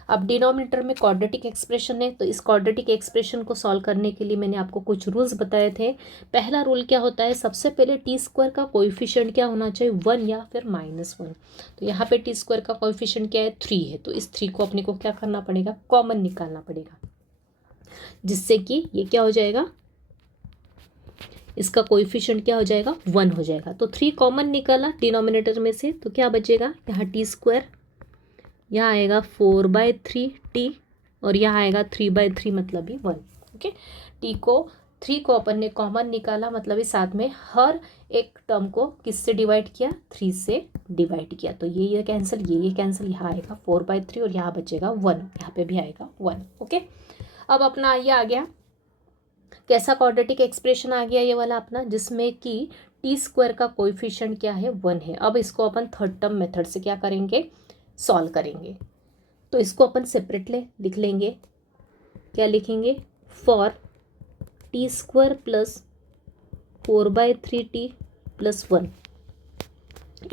अब डिनोमिनेटर में क्वाड्रेटिक एक्सप्रेशन है, तो इस क्वाड्रेटिक एक्सप्रेशन को सॉल्व करने के लिए मैंने आपको कुछ रूल्स बताए थे। पहला रूल क्या होता है, सबसे पहले t² का कोएफिशिएंट क्या होना चाहिए, 1 या फिर -1। तो यहाँ पे t² का कोएफिशिएंट क्या है, 3 है, तो इस 3 को अपने को क्या करना पड़ेगा, कॉमन निकालना पड़ेगा, जिससे कि ये क्या हो जाएगा, इसका कोएफिशिएंट क्या हो जाएगा, 1 हो जाएगा। तो 3 कॉमन निकाला डिनोमिनेटर में से, तो क्या बचेगा, यहाँ t², यहाँ आएगा 4/3t और यहाँ आएगा 3/3, मतलब भी 1। ओके, थ्री को अपन ने कॉमन निकाला, मतलब इस साथ में हर एक टर्म को किससे डिवाइड किया, 3 से डिवाइड किया, तो ये कैंसिल, ये कैंसिल, यहाँ आएगा 4/3 और यहाँ बचेगा 1, यहाँ पे भी आएगा 1। ओके, अब अपना ये आ गया कैसा क्वाड्रेटिक एक्सप्रेशन आ गया, ये वाला अपना, जिसमें कि t² का कोएफिशिएंट क्या है, 1 है। अब इसको अपन थर्ड टर्म मेथड से क्या करेंगे, सॉल्व करेंगे। तो इसको अपन सेपरेटली लिख लेंगे, क्या लिखेंगे, फॉर t² + 4/3t + 1।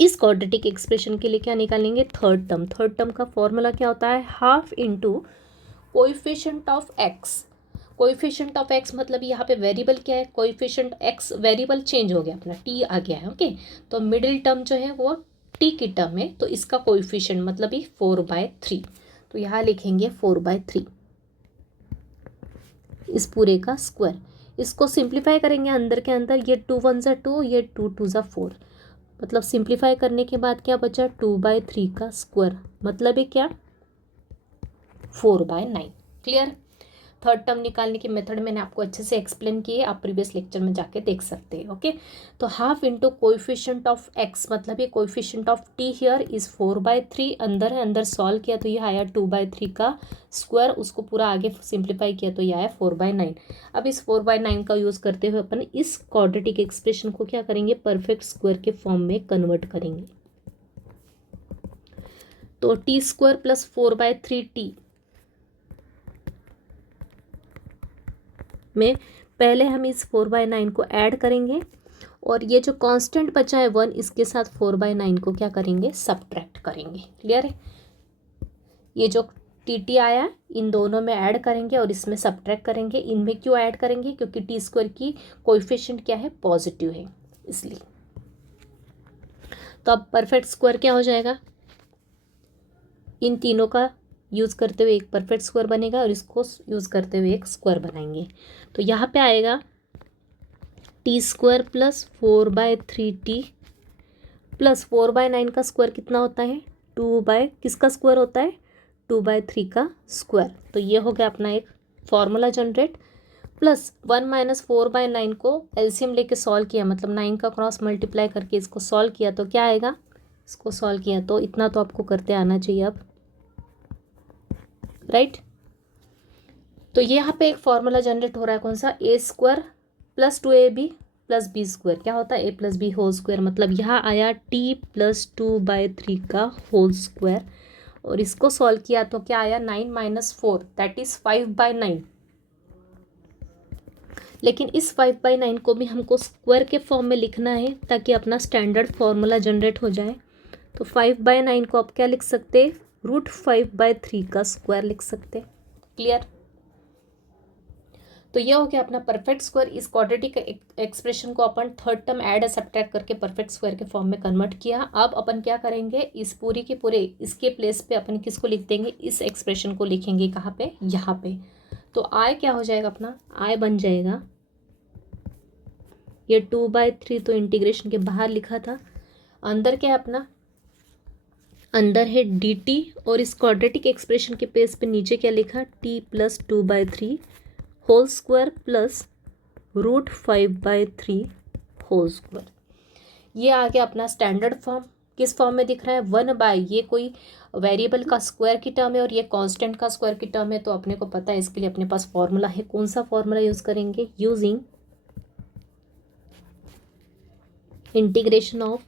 इस क्वाड्रेटिक एक्सप्रेशन के लिए क्या निकालेंगे, थर्ड टर्म का फॉर्मूला क्या होता है, half into coefficient of x। Coefficient of x मतलब यहाँ पे वेरिएबल क्या है, कोएफिशिएंट x वेरिएबल चेंज हो गया, अपना t आ गया है। ओके, तो मिडिल टर्म जो है वो t की टर्म है, तो इसका कोएफिशिएंट मतलब ही 4/3, तो यहाँ लिखेंगे 4/3, इस पूरे का स्क्वायर। इसको सिंप्लीफाई करेंगे अंदर के अंदर, ये 2 × 1 = 2, ये 2 × 2 = 4, मतलब सिंप्लीफाई करने के बाद क्या बचा, 2/3 का स्क्वायर, मतलब है क्या, 4/9। क्लियर। थर्ड टर्म निकालने की मेथड मैंने आपको अच्छे से एक्सप्लेन की है, आप प्रीवियस लेक्चर में जाके देख सकते हैं। ओके, तो half into coefficient of x, मतलब ये coefficient of t here is 4/3, अंदर है, अंदर सॉल्व किया तो ये आया 2/3 का स्क्वायर, उसको पूरा आगे सिंप्लीफाई किया तो ये आया 4/9। अब इस 4/9 का यूज़ करते हुए अपन इस क्वाड्रेटिक एक्सप्रेशन को क्या करेंगे, परफेक्ट स्क्वायर के फॉर्म में कन्वर्ट करेंगे। तो टी स्क्वायर प्लस 4/3t में पहले हम इस 4/9 को ऐड करेंगे और ये जो कांस्टेंट बचा है 1, इसके साथ 4/9 को क्या करेंगे, सब्ट्रैक्ट करेंगे। क्लियर है। ये जो टी आया इन दोनों में ऐड करेंगे और इसमें सब्ट्रैक्ट करेंगे। इनमें क्यों ऐड करेंगे, क्योंकि टी स्क्वायर की कोएफिशिएंट क्या है, पॉजिटिव है, इसलिए। तो अब परफेक्ट स्क्वायर क्या हो जाएगा, इन तीनों का यूज़ करते हुए एक परफेक्ट स्क्वायर बनेगा और इसको यूज़ करते हुए एक स्क्वायर बनाएंगे। तो यहाँ पे आएगा T square plus 4/3t plus 4/9 का स्क्वायर कितना होता है, 2 किसका स्क्वायर होता है, 2/3 का स्क्वायर। तो ये हो गया अपना एक फॉर्मूला जनरेट। प्लस 1 - 4/9 को एलसीएम लेके सॉल्व किया, मतलब 9 का क्रॉस मल्टीप्लाई करके इसको सॉल्व किया तो क्या आएगा, इसको सॉल्व किया तो इतना तो आपको करते आना चाहिए अब, राइट। तो ये यहाँ पे एक फॉर्मूला जनरेट हो रहा है, कौन सा, a square plus 2ab plus b square, क्या होता है, a + b होल स्क्वायर, मतलब यहाँ आया t + 2/3 का होल स्क्वायर। और इसको सॉल्व किया तो क्या आया, 9 - 4 दैट इज 5/9। लेकिन इस 5/9 को भी हमको स्क्वायर के फॉर्म में लिखना है ताकि अपना स्टैंडर्ड फॉर्मूला जनरेट हो जाए। तो 5/9 को आप क्या लिख सकते हैं, √5/3 का स्क्वायर लिख सकते हैं। क्लियर। तो ये हो गया अपना परफेक्ट स्क्वायर। इस क्वाड्रेटिक एक्सप्रेशन को अपन थर्ड टर्म ऐड या सब्ट्रैक्ट करके परफेक्ट स्क्वायर के फॉर्म में कन्वर्ट किया। अब अपन क्या करेंगे, इस पूरी के पूरे इसके प्लेस पे अपन किसको लिख देंगे, इस एक्सप्रेशन को लिखेंगे कहाँ पे, यहाँ पे। तो आई क्या हो जाएगा अपना, आई बन जाएगा ये 2/3, तो इंटीग्रेशन के बाहर लिखा था, अंदर क्या है अपना, अंदर है dt, और इस क्वाड्रेटिक एक्सप्रेशन के पेज पे नीचे क्या लिखा, t + 2/3 whole square plus √5/3 whole square. ये आ गया अपना स्टैंडर्ड फॉर्म। किस फॉर्म में दिख रहा है, 1/, ये कोई वेरिएबल का स्क्वायर की टर्म है और ये कांस्टेंट का स्क्वायर की टर्म है, तो अपने को पता है, इसके लिए अपने पास फॉर्मूला है। कौन सा फॉर्मूला यूज करेंगे, using integration of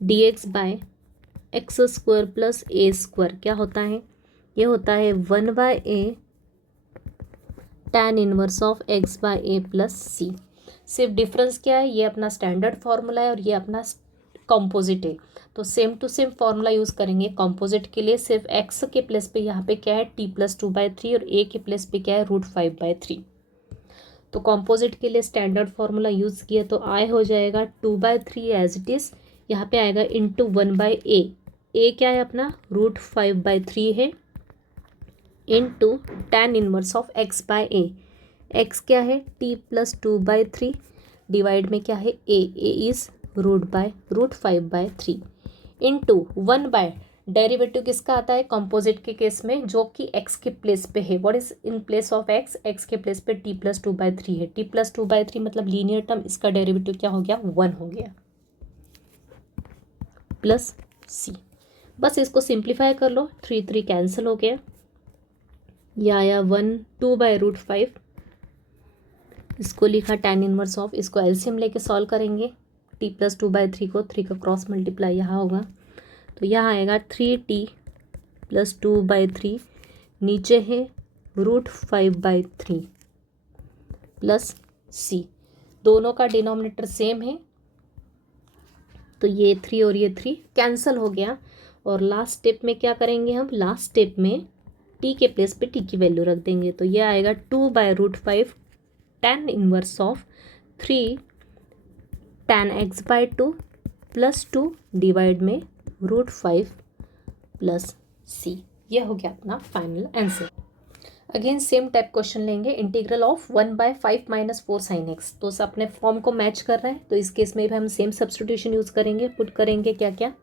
dx/x² plus a², क्या होता है, ये होता है 1/a tan inverse of x/a plus c। सिर्फ डिफरेंस क्या है, ये अपना स्टैंडर्ड फार्मूला है और ये अपना कंपोजिट है, तो same to same formula use करेंगे। कंपोजिट के लिए सिर्फ x के प्लेस पे यहाँ पे क्या है, t + 2/3 और a के प्लेस पे क्या है, √5/3। तो कंपोजिट के लिए स्टैंडर्ड फार्मूला यूज़ किया तो आई हो जाएगा 2/3 एज इट इज़, यहाँ पे आएगा इंटू 1/a, a क्या है अपना, √5/3 है, into tan inverse of x/a, x क्या है, t + 2/3 डिवाइड में क्या है, a इज़ √5/3 इंटू 1/, डेरिवेटिव किसका आता है, कंपोजिट के केस में, जो कि x के प्लेस पे है। What is in place of x के प्लेस पे t + 2/3 है, t + 2/3 मतलब लीनियर टर्म, इसका डेरिवेटिव क्या हो गया, 1 हो गया, प्लस c। बस इसको सिंप्लीफाई कर लो, 3 3 कैंसिल हो गया, यह आया 1 2/√5, इसको लिखा tan इनवर्स ऑफ, इसको एलसीएम लेके सॉल्व करेंगे, t + 2/3 को 3 का क्रॉस मल्टीप्लाई यहाँ होगा, तो यहाँ आएगा 3t + 2/3, नीचे है √5/3 प्लस c, दोनों का डिनोमिनेटर सेम है, तो ये 3 और ये 3 कैंसिल हो गया। और लास्ट स्टेप में क्या करेंगे हम, लास्ट स्टेप में t के प्लेस पे t की वैल्यू रख देंगे, तो ये आएगा 2/√5 tan inverse of 3 tan x/2 plus 2 divide में √5 प्लस c। ये हो गया अपना final answer. Again same type question लेंगे, इंटीग्रल ऑफ 1/5 - 4 sin x, तो अपने फॉर्म को मैच कर रहा है, तो इस केस में भी हम सेम सब्स्टिट्यूशन यूज़ करेंगे, पुट करेंगे क्या क्या,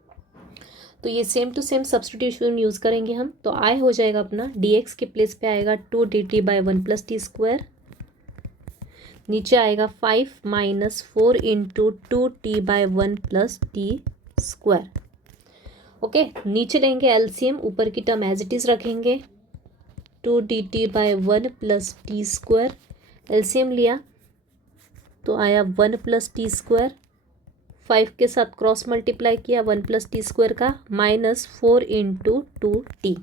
तो ये same to same substitution use करेंगे हम। तो आई हो जाएगा अपना dx के प्लेस पे आएगा 2dt/1 + t², नीचे आएगा 5 - 4 × 2t/1 + t²। ओके, नीचे लेंगे एलसीएम, ऊपर की टर्म एज इट इज़ रखेंगे 2dt/1 + t²। एलसीएम लिया तो आया 1 + t², 5 के साथ क्रॉस मल्टीप्लाई किया 1 + t² का, -4 × 2t।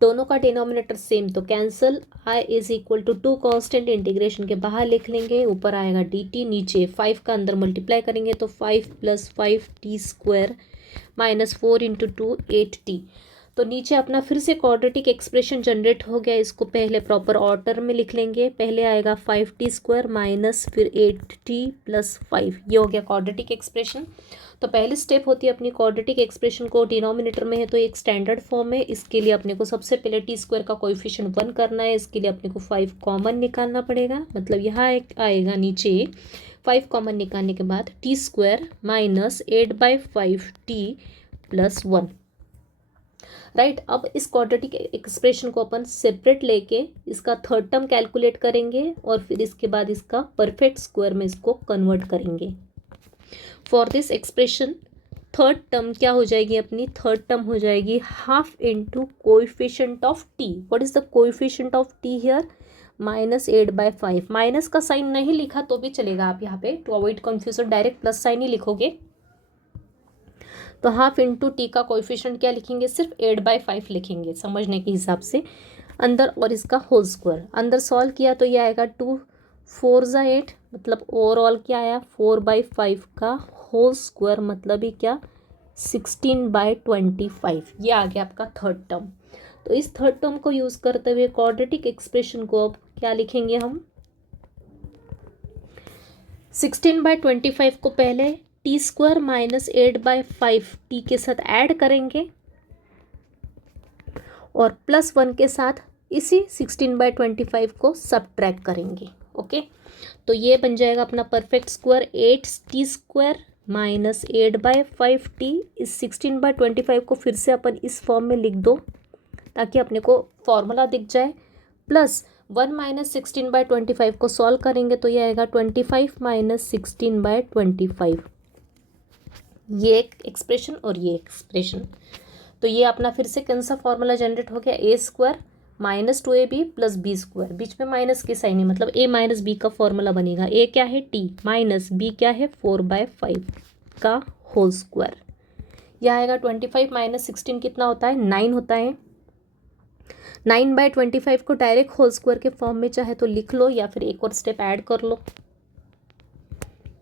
दोनों का डिनोमिनेटर सेम तो कैंसल, i = 2 कांस्टेंट, इंटीग्रेशन के बाहर लिख लेंगे, ऊपर आएगा dt, नीचे 5 का अंदर मल्टीप्लाई करेंगे तो 5 + 5t² -4 × 2 8t। तो नीचे अपना फिर से क्वाड्रेटिक एक्सप्रेशन जनरेट हो गया। इसको पहले प्रॉपर ऑर्डर में लिख लेंगे। पहले आएगा 5t² माइनस फिर 8t + 5, ये हो गया क्वाड्रेटिक एक्सप्रेशन। तो पहली स्टेप होती है अपनी क्वाड्रेटिक एक्सप्रेशन को डिनोमिनेटर में है तो एक स्टैंडर्ड फॉर्म है। इसके लिए अपने को सबसे पहले t² का कोएफिशिएंट 1 करना है। इसके लिए अपने को 5 कॉमन निकालना पड़ेगा, मतलब यहाँ एक आएगा नीचे 5 कॉमन निकालने के बाद t² - 8/5t + 1। राइट, अब इस क्वाड्रेटिक एक्सप्रेशन को अपन सेपरेट लेके इसका थर्ड टर्म कैलकुलेट करेंगे और फिर इसके बाद इसका परफेक्ट स्क्वायर में इसको कन्वर्ट करेंगे। For this expression third term क्या हो जाएगी अपनी, थर्ड टर्म हो जाएगी half into coefficient of t. What is the coefficient of t here, -8/5। Minus का साइन नहीं लिखा तो भी चलेगा, आप यहाँ पे to avoid confusion direct plus sign ही लिखोगे। तो हाफ इंटू टी का कोएफिशिएंट क्या लिखेंगे, सिर्फ 8/5 लिखेंगे समझने के हिसाब से अंदर, और इसका होल स्क्वायर अंदर सॉल्व किया तो ये आएगा 2 4 × 8, मतलब ओवरऑल क्या आया 4/5 का होल स्क्वायर, मतलब ही क्या 16/25। ये आ गया आपका थर्ड टर्म। तो इस थर्ड टर्म को यूज़ करते हुए क्वाड्रेटिक एक्सप्रेशन को अब क्या लिखेंगे हम, 16/25 को पहले t² - 8/5 t के साथ ऐड करेंगे और +1 के साथ इसी 16/25 को सब्ट्रैक्ट करेंगे। ओके, तो ये बन जाएगा अपना परफेक्ट स्क्वायर 8t² - 8/5t। इस 16/25 को फिर से अपन इस फॉर्म में लिख दो ताकि अपने को फॉर्मूला दिख जाए, प्लस 1 - 16/25 को सॉल्व करेंगे तो ये आएगा 25 - 16/25। ये एक एक्सप्रेशन और ये एक्सप्रेशन। तो ये अपना फिर से कौन सा फॉर्मूला जनरेट हो गया, a² - 2ab + b²। बीच में माइनस की साइन है, मतलब a - b का फॉर्मूला बनेगा। a क्या है t, माइनस b क्या है 4/5 का होल स्क्वायर। यह आएगा 25 - 16 कितना होता है, 9 होता है। 9/25 को डायरेक्ट होल स्क्वायर के फॉर्म में चाहे तो लिख लो या फिर एक और स्टेप ऐड कर लो।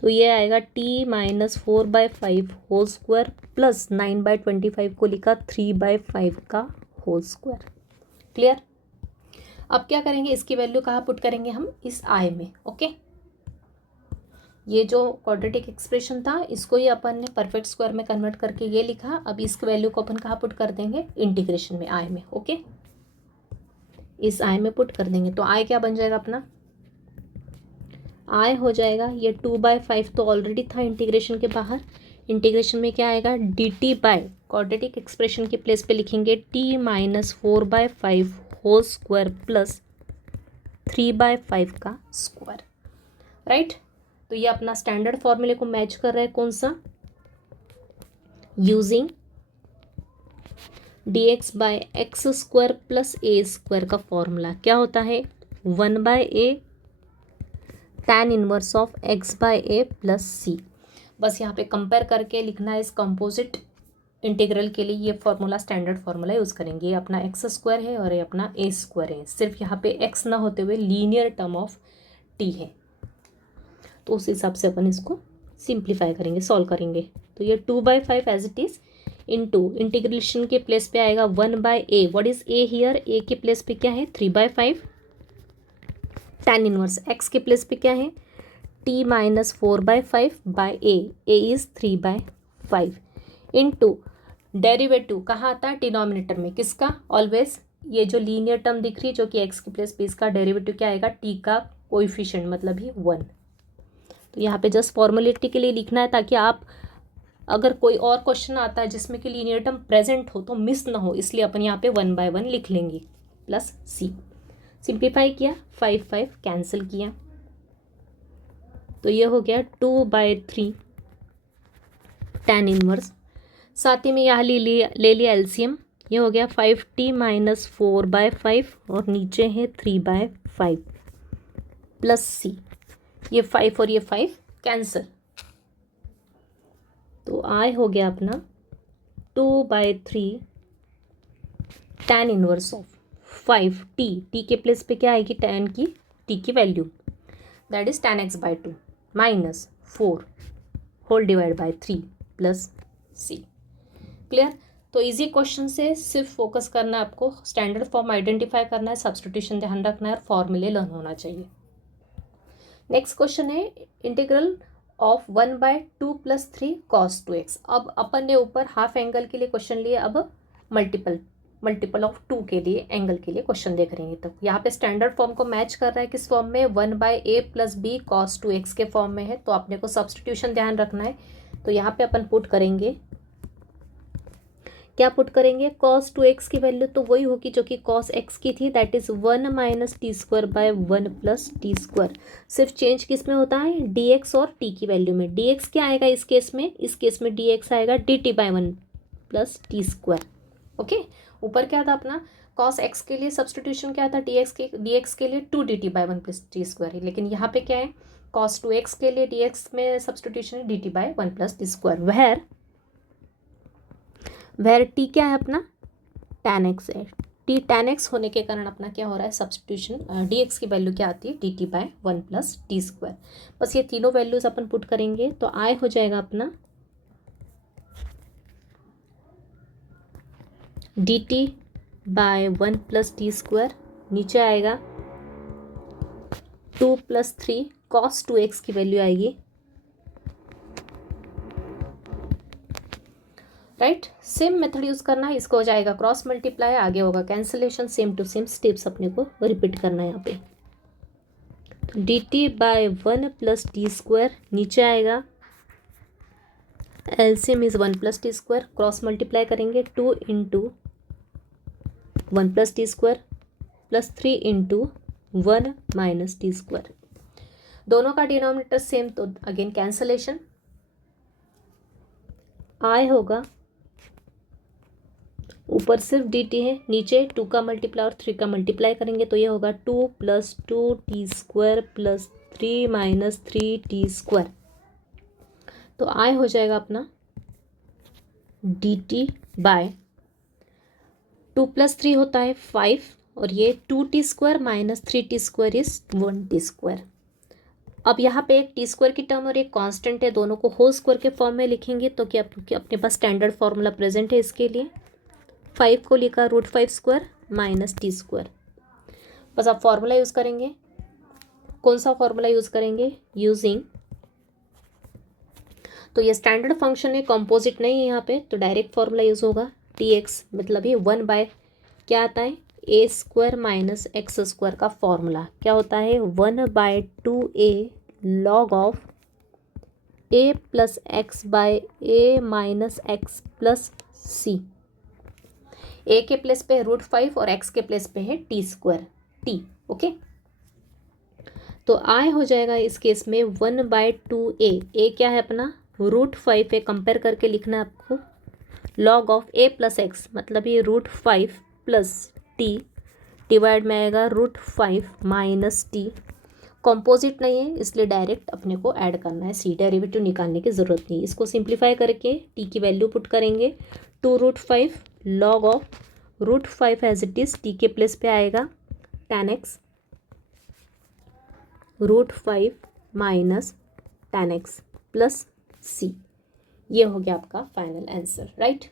तो ये आएगा t - 4/5 होल स्क्वायर प्लस 9/25 को लिखा 3/5 का होल स्क्वायर। क्लियर। अब क्या करेंगे, इसकी वैल्यू कहाँ पुट करेंगे हम, इस i में। ओके, ये जो क्वाड्रेटिक एक्सप्रेशन था इसको ही अपन ने परफेक्ट स्क्वायर में कन्वर्ट करके ये लिखा। अब इस वैल्यू को अपन कहाँ पुट कर देंगे, इंटीग्रेशन में i में। ओके, इस i में पुट कर देंगे तो i क्या बन जाएगा अपना, i हो जाएगा ये 2/5 तो ऑलरेडी था इंटीग्रेशन के बाहर। इंटीग्रेशन में क्या आएगा, dt बाय क्वाड्रेटिक एक्सप्रेशन के प्लेस पे लिखेंगे t - 4/5 होल स्क्वायर प्लस 3/5 का स्क्वायर। राइट, तो ये अपना स्टैंडर्ड फॉर्मूले को मैच कर रहा है कौन सा, यूजिंग dx/x² + a² का फॉर्मूला क्या होता है, 1/a tan inverse of x/a + c। बस यहाँ पे कंपेयर करके लिखना है। इस कंपोजिट इंटीग्रल के लिए ये फॉर्मूला स्टैंडर्ड फॉर्मूला यूज़ करेंगे। ये अपना x² है और ये अपना a² है। सिर्फ यहाँ पे x ना होते हुए लीनियर टर्म ऑफ t है, तो उस हिसाब से अपन इसको सिंप्लीफाई करेंगे, सॉल्व करेंगे। तो ये 2/5 as it is into integration के प्लेस पे आएगा 1/a। What is a here, a के प्लेस पे क्या है 3/5, tan इनवर्स x के प्लेस पे क्या है t - 4/5/a, a is 3/5 into derivative कहाँ आता है, डिनोमिनेटर में किसका, ऑलवेज ये जो लीनियर टर्म दिख रही है जो कि x के प्लेस पे, इसका डेरिवेटिव क्या आएगा, t का कोएफिशिएंट मतलब ही 1। तो यहाँ पे जस्ट फॉर्मेलिटी के लिए लिखना है ताकि आप अगर कोई और क्वेश्चन आता है जिसमें कि लीनियर टर्म प्रेजेंट हो तो मिस ना हो, इसलिए अपन यहाँ पे 1 बाय 1 लिख लेंगे प्लस सी। सिंप्लीफाई किया, 5 5 कैंसिल किया, तो ये हो गया 2/3 tan इनवर्स। साथ ही में यहाँ ले लिया एलसीएम, ये हो गया 5t माइनस 4/5 और नीचे है 3/5 प्लस सी। ये 5 और ये 5 कैंसिल, तो आई हो गया अपना 2/3 tan inverse of 5t, t के प्लेस पे क्या आएगी tan की, t की value, that is tan x by 2 minus 4 whole divide by 3 plus c. Clear? तो इजी क्वेश्चन से सिर्फ फोकस करना है आपको, स्टैंडर्ड फॉर्म आइडेंटिफाई करना है, सब्स्टिट्यूशन ध्यान रखना है और फॉर्मूले लर्न होना चाहिए। नेक्स्ट क्वेश्चन है इंटीग्रल ऑफ 1/2 + 3 cos 2x। अब अपन ने ऊपर हाफ एंगल के लिए क्वेश्चन लिए, अब मल्टीपल ऑफ 2 के लिए एंगल के लिए क्वेश्चन देख रहे हैं। तो यहाँ पे स्टैंडर्ड फॉर्म को मैच कर रहा है किस फॉर्म में, 1/a + b cos 2x के फॉर्म में है, तो अपने को सब्स्टिट्यूशन ध्यान रखना है। तो यहाँ पे अपन पुट करेंगे, क्या पुट करेंगे, cos 2x की वैल्यू तो वही होगी जो कि cos x की थी, दैट इज 1 - t²/1 + t²। सिर्फ चेंज किस में होता है, dx और t की वैल्यू में। dx क्या आएगा इस केस में, dx आएगा dt/1 + t²। ओके, ऊपर क्या था अपना cos x के लिए सब्स्टिट्यूशन क्या था, dx के लिए 2dt/1 + t², लेकिन यहाँ पे क्या है, cos 2x के लिए dx में सब्स्टिट्यूशन है dt/1 + t²। वेर t क्या है अपना, tan x है। t tan x होने के कारण अपना क्या हो रहा है, सब्स्टिट्यूशन dx की वैल्यू क्या आती है, dt/1 + t²। बस ये तीनों वैल्यूज अपन पुट करेंगे, तो आई हो जाएगा अपना dt/1 + t², नीचे आएगा 2 + 3 cos 2x की वैल्यू आएगी, राइट। सेम मेथड यूज करना है, इसको हो जाएगा क्रॉस मल्टीप्लाई, आगे होगा cancellation, same to same steps अपने को रिपीट करना है यहाँ पे। तो dt/1 + t², नीचे आएगा LCM is 1 + t², cross multiply करेंगे 2 × 1 + t² + 3 × 1 - t²। दोनों का डिनोमिनेटर सेम, तो अगेन कैंसलेशन, आई होगा ऊपर सिर्फ dt है, नीचे 2 का मल्टीप्लाई और 3 का मल्टीप्लाई करेंगे, तो ये होगा 2 + 2t² + 3 - 3t²। तो आई हो जाएगा अपना dt/2 + 3 होता है 5, और ये 2t² - 3t² इज 1t²। अब यहाँ पे एक t² की टर्म और एक कांस्टेंट है, दोनों को होल स्क्वायर के फॉर्म में लिखेंगे, तो क्या अपने पास स्टैंडर्ड फॉर्मूला प्रेजेंट है इसके लिए। 5 को लिखा √5² - t²। बस आप फॉर्मूला यूज़ करेंगे, कौन सा फॉर्मूला यूज़ करेंगे, यूजिंग, तो ये स्टैंडर्ड फंक्शन है, कंपोजिट नहीं है यहाँ पे, तो डायरेक्ट फॉर्मूला यूज़ होगा tx, मतलब ये 1 क्या आता है, a² - x² का फॉर्मूला क्या होता है, 1/2a log of a + x/a - x + c। a के प्लेस पे है √5 और x के प्लेस पे है t²। ओके, तो आई हो जाएगा इस केस में 1/2a, a क्या है अपना √5 है, कंपेयर करके लिखना है आपको, log ऑफ a + x, मतलब ये √5 + t डिवाइड में आएगा √5 - t। कॉम्पोजिट नहीं है इसलिए डायरेक्ट अपने को ऐड करना है, सी डेरिवेटिव निकालने की ज़रूरत नहीं। इसको सिंप्लीफाई करके t की वैल्यू पुट करेंगे, 2√5 log of √5 as it is, t के प्लेस पे आएगा tan x, √5 - tan x + c। ये हो गया आपका final answer, right.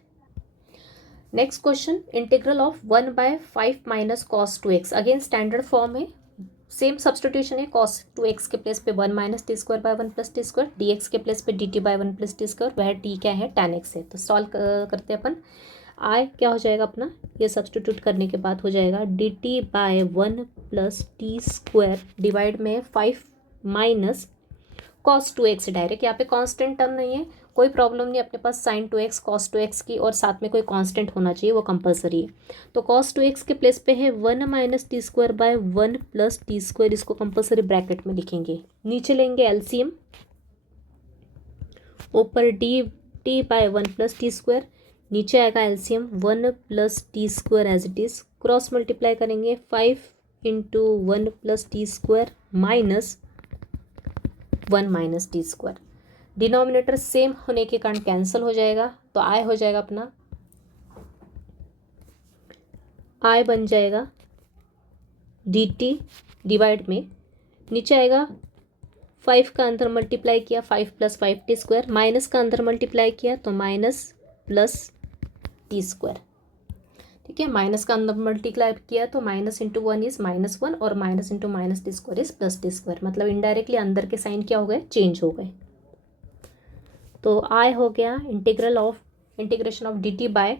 Next question, integral of 1/5 - cos 2x, again standard form है, सेम सब्स्टिट्यूशन है, cos 2x के प्लेस पे 1 - t²/1 + t², dx के प्लेस पे dt/1 + t², वह t क्या है, tan x है। तो सॉल्व करते हैं अपन, आई क्या हो जाएगा अपना, ये सब्स्टिट्यूट करने के बाद हो जाएगा dt/1 + t² डिवाइड में 5 - cos 2x, डायरेक्ट यहाँ पे कांस्टेंट टर्म नहीं है, कोई प्रॉब्लम नहीं, अपने पास साइन 2x कॉस 2x की और साथ में कोई कांस्टेंट होना चाहिए, वो कंपलसरी है। तो कॉस 2x के प्लेस पे है 1 minus t square by 1 plus t square, इसको कंपलसरी ब्रैकेट में लिखेंगे। नीचे लेंगे एलसीएम, ऊपर d t by 1 plus t square, नीचे आएगा LCM 1 plus t square as it is, cross multiply करेंगे 5 into 1 plus t square minus 1 minus t square. Denominator same होने के कारण कैंसिल हो जाएगा, तो आई हो जाएगा अपना, आई बन जाएगा डी टी डिवाइड में, नीचे आएगा 5 का अंदर मल्टीप्लाई किया 5 प्लस 5 टी स्क्वायर, माइनस का अंदर मल्टीप्लाई किया तो माइनस प्लस टी स्क्वायर। ठीक है, माइनस का अंदर मल्टीप्लाई किया तो माइनस इंटू 1 इज -1 और minus into minus t square is plus t square, मतलब इनडायरेक्टली अंदर के साइन क्या हो गए, चेंज हो गए। तो आई हो गया integration of d t by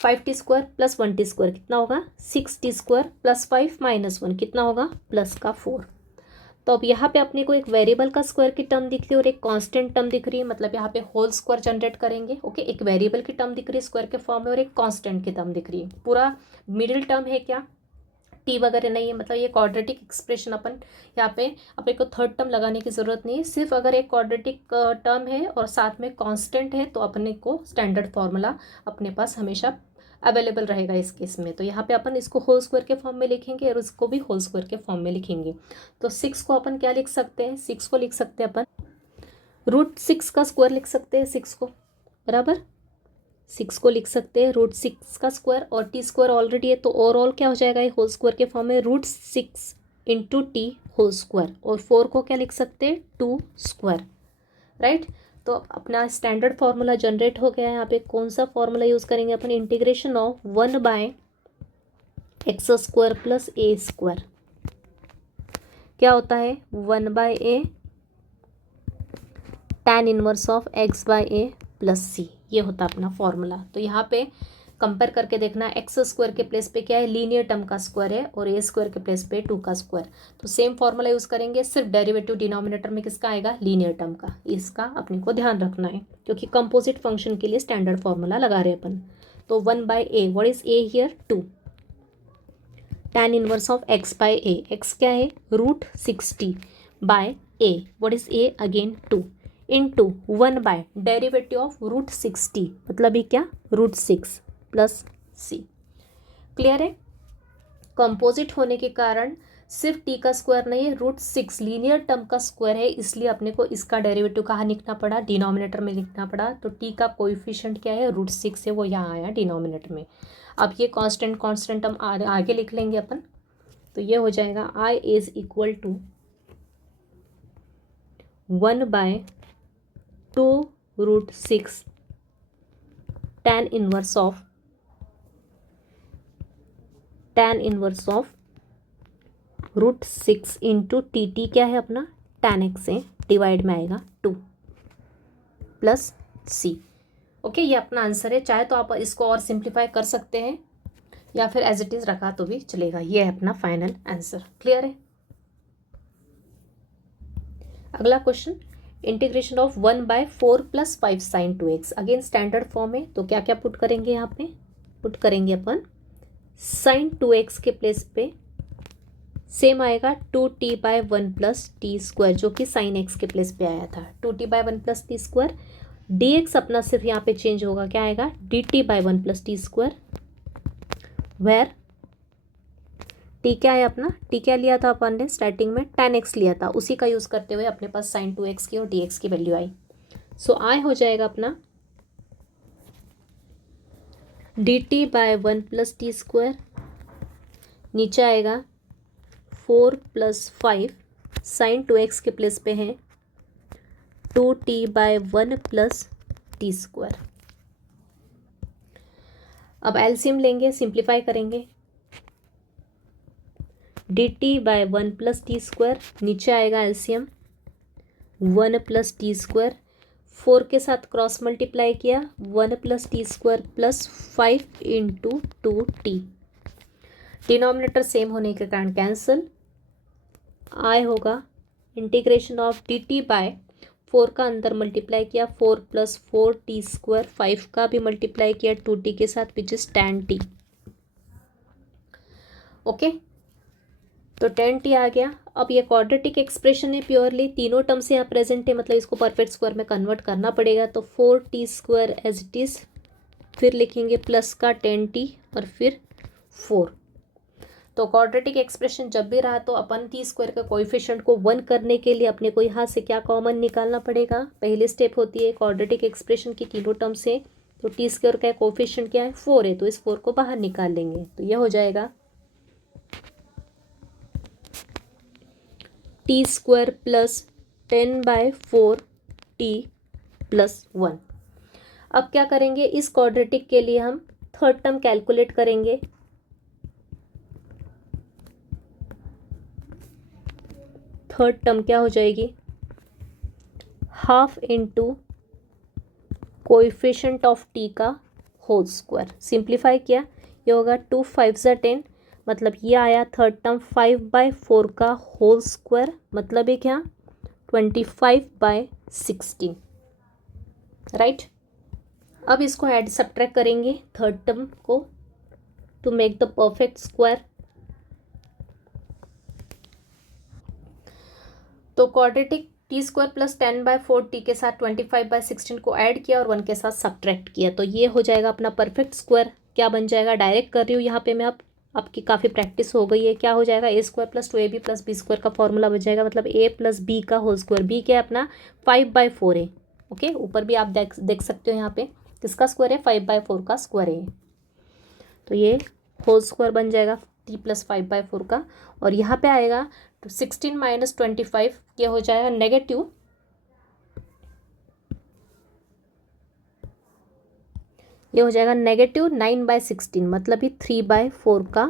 5 t square plus 1 t square कितना होगा 6 टी स्क्वायर प्लस 5 माइनस 1 कितना होगा प्लस का 4। तो अब यहाँ पे अपने को एक वेरिएबल का स्क्वायर की टर्म दिख रही है और एक कांस्टेंट टर्म दिख रही है, मतलब यहाँ पे होल स्क्वायर जनरेट करेंगे। ओके, एक वेरिएबल की टर्म दिख रही है स्क्वायर के फॉर्म में और एक कांस्टेंट की टर्म दिख रही है। पूरा मिडिल टर्म है क्या, टी वगैरह नहीं है, मतलब ये क्वाड्रेटिक एक्सप्रेशन अपन यहाँ पे अपने को थर्ड टर्म लगाने की ज़रूरत नहीं है। सिर्फ अगर एक क्वाड्रेटिक टर्म है और साथ में कांस्टेंट है तो अपने को स्टैंडर्ड फार्मूला अपने पास हमेशा अवेलेबल रहेगा इस केस में। तो यहाँ पे अपन इसको होल स्क्वायर के फॉर्म में लिखेंगे और उसको भी होल स्क्वायर के फॉर्म में लिखेंगे। तो 6 को अपन क्या लिख सकते हैं, 6 को लिख सकते हैं अपन √6 का स्क्वायर लिख सकते हैं, 6 को बराबर 6 को लिख सकते हैं √6 का स्क्वायर, और टी स्क्वायर ऑलरेडी है तो ओवरऑल क्या हो जाएगा ये होल स्क्वायर के फॉर्म में √6 इंटू टी होल स्क्वायर, और 4 को क्या लिख सकते हैं 2 स्क्वायर, राइट। तो अपना स्टैंडर्ड फार्मूला जनरेट हो गया है। यहाँ पे कौन सा फार्मूला यूज़ करेंगे अपन, integration of 1 by x square plus a square, क्या होता है 1 by a tan inverse of x by a plus c, ये होता है अपना फॉर्मूला। तो यहाँ पे कंपेयर करके देखना, एक्स स्क्वायर के प्लेस पे क्या है लीनियर टर्म का स्क्वायर है और ए स्क्वायर के प्लेस पे 2 का स्क्वायर, तो सेम फॉर्मूला यूज़ करेंगे, सिर्फ डेरिवेटिव डिनोमिनेटर में किसका आएगा लीनियर टर्म का, इसका अपने को ध्यान रखना है क्योंकि कंपोजिट फंक्शन के लिए स्टैंडर्ड फॉर्मूला लगा रहे अपन। तो 1 by a, what is a here 2, tan inverse of x by a, x क्या है √60 by a, what is a again 2 into 1 by derivative of √60 मतलब ये क्या √6 प्लस सी। क्लियर है, कंपोजिट होने के कारण सिर्फ टी का स्क्वायर नहीं है √6 लीनियर टर्म का स्क्वायर है, इसलिए अपने को इसका डेरिवेटिव कहाँ लिखना पड़ा, डिनोमिनेटर में लिखना पड़ा। तो टी का कोएफिशिएंट क्या है √6 है, वो यहाँ आया डिनोमिनेटर में। अब ये कांस्टेंट हम आगे लिख लेंगे अपन, तो ये हो जाएगा I is equal to 1 by 2√6 tan inverse of √6 into t क्या है अपना tan x है, डिवाइड में आएगा 2 प्लस सी। ओके, ये अपना आंसर है। चाहे तो आप इसको और सिंप्लीफाई कर सकते हैं या फिर एज इट इज़ रखा तो भी चलेगा। ये है अपना फाइनल आंसर। क्लियर है। अगला question, integration of 1 by 4 plus 5 sine 2x, again standard form है। तो क्या क्या पुट करेंगे यहाँ पे, पुट करेंगे अपन साइन 2x के प्लेस पे सेम आएगा 2t by 1 plus t square, जो कि साइन x के प्लेस पे आया था 2t by 1 plus t square. dx अपना सिर्फ यहाँ पे चेंज होगा, क्या आएगा dt by 1 plus t square, where t क्या है अपना, टी क्या लिया था अपन ने स्टार्टिंग में tan x लिया था, उसी का यूज़ करते हुए अपने पास साइन 2x की और dx की वैल्यू आई। सो आई हो जाएगा अपना dt by 1 plus t square, नीचे आएगा 4 प्लस 5 साइन 2x के प्लेस पे है 2t by 1 plus t square. अब एलसीएम लेंगे, सिंप्लीफाई करेंगे, dt by 1 plus t square, नीचे आएगा एलसीएम 1 प्लस टी स्क्वायर, 4 के साथ क्रॉस मल्टीप्लाई किया 1 plus t square plus 5 into 2t, denominator same होने के कारण कैंसिल। आई होगा इंटीग्रेशन ऑफ dt बाय 4 का अंदर मल्टीप्लाई किया, 4 + 4t², 5 का भी मल्टीप्लाई किया 2t के साथ which is tan t। Okay, तो tan t आ गया। अब ये क्वाड्रेटिक एक्सप्रेशन है प्योरली, तीनों टर्म्स यहाँ प्रेजेंट है, मतलब इसको परफेक्ट स्क्वायर में कन्वर्ट करना पड़ेगा। तो 4t² एज इट इज़, फिर लिखेंगे प्लस का tan t और फिर 4। तो क्वाड्रेटिक एक्सप्रेशन जब भी रहा तो अपन t² का कोएफिशिएंट को 1 करने के लिए अपने को यहाँ से क्या कॉमन निकालना पड़ेगा। पहली स्टेप होती है क्वाड्रेटिक एक्सप्रेशन की तीनों टर्म से, तो t² का कोएफिशिएंट क्या है 4 है, तो इस 4 को बाहर निकाल लेंगे। तो यह हो जाएगा t² + 10/4t + 1। अब क्या करेंगे, इस क्वाड्रेटिक के लिए हम थर्ड टर्म कैलकुलेट करेंगे। थर्ड टर्म क्या हो जाएगी, half into coefficient of T का होल स्क्वायर। सिंप्लीफाई किया, ये होगा 2 5 ज़ा 10, मतलब ये आया थर्ड टर्म 5/4 का होल स्क्वायर, मतलब ये क्या 25/16, राइट। अब इसको ऐड सब्ट्रैक्ट करेंगे थर्ड टर्म को to make the perfect square. तो क्वाड्रेटिक t² + 10/4t के साथ 25/16 को ऐड किया और 1 के साथ सब्ट्रैक्ट किया, तो ये हो जाएगा अपना परफेक्ट स्क्वायर। क्या बन जाएगा, डायरेक्ट कर रही हूँ यहाँ पे मैं, अब आपकी काफ़ी प्रैक्टिस हो गई है। क्या हो जाएगा, a² + 2ab + b² का फॉर्मूला बन जाएगा, मतलब a + b का होल स्क्वायर। b क्या है अपना 5/4 है। ओके, ऊपर भी आप देख सकते हो यहाँ पे किसका स्क्वायर है, 5/4 का स्क्वायर है। तो ये होल स्क्वायर बन जाएगा t + 5/4 का, और यहाँ पे आएगा तो 16 - 25 ये हो जाएगा नेगेटिव, ये हो जाएगा नेगेटिव 9/16, मतलब ये 3/4 का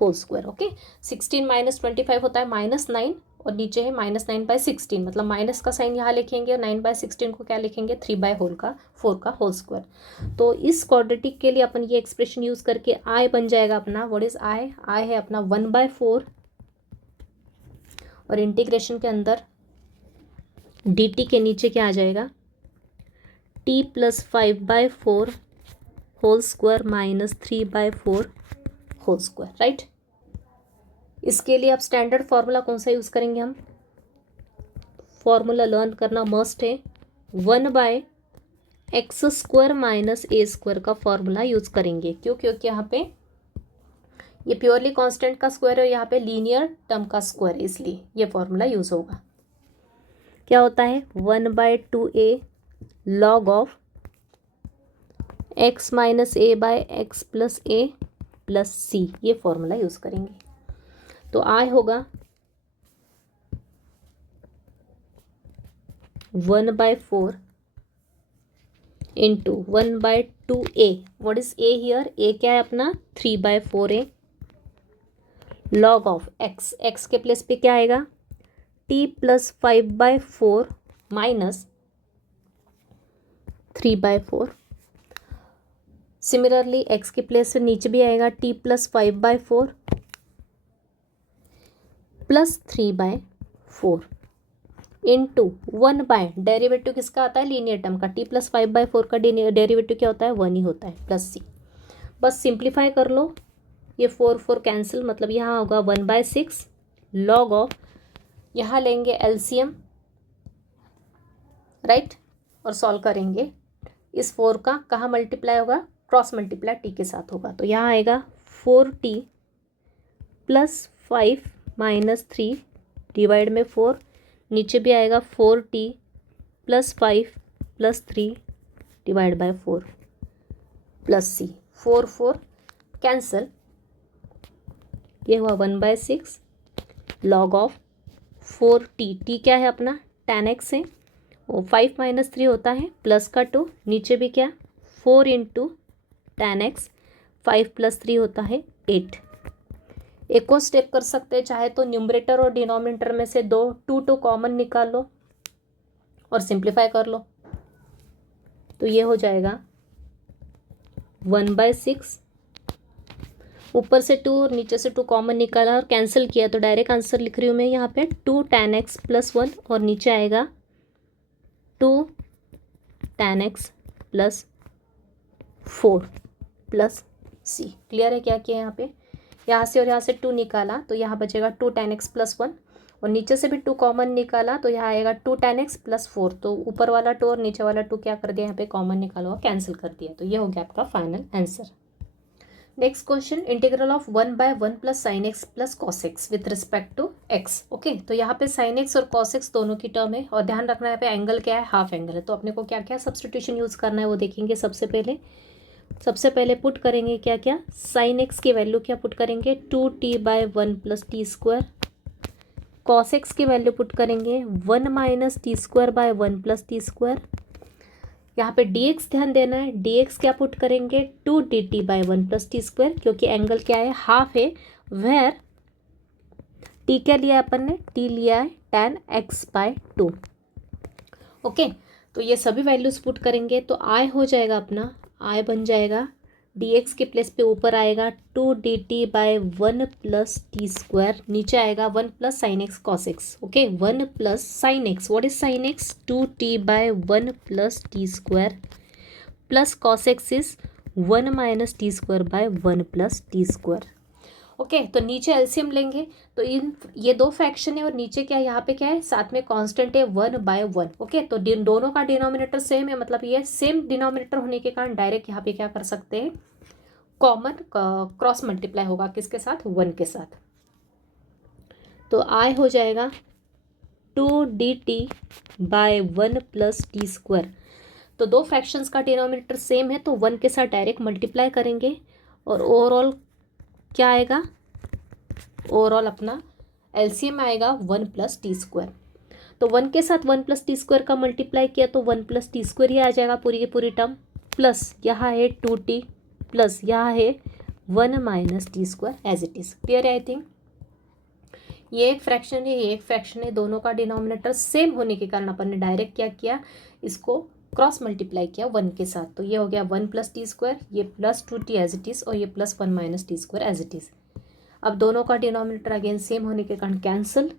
होल स्क्वायर। ओके, 16 - 25 होता है -9 और नीचे है -9/16, मतलब माइनस का साइन यहाँ लिखेंगे और 9/16 को क्या लिखेंगे 3/4 का होल स्क्वायर। तो इस क्वाड्रेटिक के लिए अपन ये एक्सप्रेशन यूज करके आई बन जाएगा अपना, व्हाट इज आई, आई है अपना 1/4, और इंटीग्रेशन के अंदर dt के नीचे क्या आ जाएगा, t + 5/4 whole square -3/4 whole square, right. इसके लिए अब स्टैंडर्ड फॉर्मूला कौन सा यूज़ करेंगे हम, फॉर्मूला लर्न करना मस्ट है, 1/x² - a² का फॉर्मूला यूज़ करेंगे। क्यों, क्योंकि यहाँ पे ये प्योरली कांस्टेंट का स्क्वायर है और यहाँ पे लीनियर टर्म का स्क्वायर है, इसलिए ये फॉर्मूला यूज़ होगा। क्या होता है 1/2a log of x - a/x + a + c, ये फॉर्मूला यूज़ करेंगे। तो आई होगा 1/4 into 1/2a, what is a here, a क्या है अपना 3/4a, log of x, x के प्लेस पे क्या आएगा t + 5/4 माइनस 3/4। सिमिलरली x के प्लेस से नीचे भी आएगा t + 5/4 + 3/4 इंटू 1/, डेरिवेटिव किसका आता है लीनियर टर्म का, t + 5/4 का डेरिवेटिव क्या होता है 1 ही होता है, +c। बस सिंप्लीफाई कर लो, ये 4 कैंसिल, मतलब यहाँ होगा 1/6 लॉग ऑफ, यहाँ लेंगे एलसीएम, राइट, और सॉल्व करेंगे। इस 4 का कहाँ मल्टीप्लाई होगा, क्रॉस मल्टीप्लाई t के साथ होगा, तो यहाँ आएगा 4t + 5 - 3 डिवाइड में 4, नीचे भी आएगा 4t + 5 + 3 divide by 4 + c, 4 cancel, ये हुआ 1/6 लॉग ऑफ 4t, t क्या है अपना tan x है, और 5 - 3 होता है प्लस का 2, नीचे भी क्या 4 इंटू tan x, 5 + 3 होता है 8। एक और स्टेप कर सकते हैं, चाहे तो न्यूमरेटर और डिनोमिनेटर में से 2 कॉमन निकाल लो और सिंप्लीफाई कर लो, तो ये हो जाएगा 1/6, ऊपर से 2 और नीचे से 2 कॉमन निकाला और कैंसिल किया, तो डायरेक्ट आंसर लिख रही हूँ मैं यहाँ पे 2 tan x + 1, और नीचे आएगा 2 tan x plus 4 plus c. Clear है क्या किया यहाँ पे? यहाँ से और यहाँ से 2 निकाला तो यहाँ बचेगा 2 tan x प्लस 1, और नीचे से भी 2 कॉमन निकाला तो यहाँ आएगा 2 tan x प्लस 4। तो ऊपर वाला 2 और नीचे वाला 2 क्या कर दिया, यहाँ पे कॉमन निकाला हुआ कैंसिल कर दिया। तो ये हो गया आपका final answer. Next question, integral of 1/1 plus sine x plus cos x with respect to x. Okay, तो यहाँ पे साइन एक्स और कॉस एक्स दोनों की टर्म है, और ध्यान रखना है यहाँ पे एंगल क्या है, हाफ एंगल है। तो अपने को क्या क्या सब्सटीट्यूशन यूज़ करना है वो देखेंगे। सबसे पहले पुट करेंगे क्या क्या, साइन एक्स की वैल्यू क्या पुट करेंगे, 2t/1 plus t square. Cos x की वैल्यू पुट करेंगे 1 minus t square by 1 plus t square. यहाँ पे dx ध्यान देना है, dx क्या पुट करेंगे, 2dt/1 प्लस टी स्क्वायर, क्योंकि एंगल क्या है, हाफ है। वेयर t क्या लिया है अपन ने, t लिया है tan x/2। ओके, तो ये सभी वैल्यूज पुट करेंगे तो i हो जाएगा अपना, i बन जाएगा dx के प्लेस पे ऊपर आएगा 2dt/1 प्लस टी स्क्वायर, नीचे आएगा 1 plus sine x cos x. Okay, 1 plus sine x, what is sine x, 2t/1 plus t square plus cos x is 1 minus t square by 1 plus t square. Okay, तो नीचे एलसीएम लेंगे तो ये दो फ्रैक्शन है और नीचे क्या है, यहाँ पे क्या है, साथ में कांस्टेंट है 1/1। ओके, तो दोनों का डिनोमिनेटर सेम है, मतलब ये सेम डिनोमिनेटर होने के कारण डायरेक्ट यहाँ पे क्या कर सकते हैं, कॉमन क्रॉस मल्टीप्लाई होगा किसके साथ, 1 के साथ। तो आई हो जाएगा 2dt/1 प्लस टी स्क्वायर। तो दो फ्रैक्शंस का डिनोमिनेटर सेम है तो 1 के साथ डायरेक्ट मल्टीप्लाई करेंगे, और ओवरऑल क्या आएगा, ओवरऑल अपना एलसीएम आएगा 1 प्लस टी स्क्वायर। तो 1 के साथ 1 प्लस टी स्क्वायर का मल्टीप्लाई किया तो 1 प्लस टी स्क्वायर ही आ जाएगा पूरी की पूरी टर्म, प्लस यहाँ है 2t प्लस यहाँ है 1 minus t square as it is. Clear है? आई थिंक ये एक फ्रैक्शन है, ये एक फ्रैक्शन है, दोनों का डिनोमिनेटर सेम होने के कारण अपन ने डायरेक्ट क्या किया, इसको क्रॉस मल्टीप्लाई किया 1 के साथ। तो ये हो गया 1 प्लस टी स्क्वायर, ये plus 2t as it is, और ये plus 1 minus t square as it is. अब दोनों का डिनोमिनेटर अगेन सेम होने के कारण कैंसिल,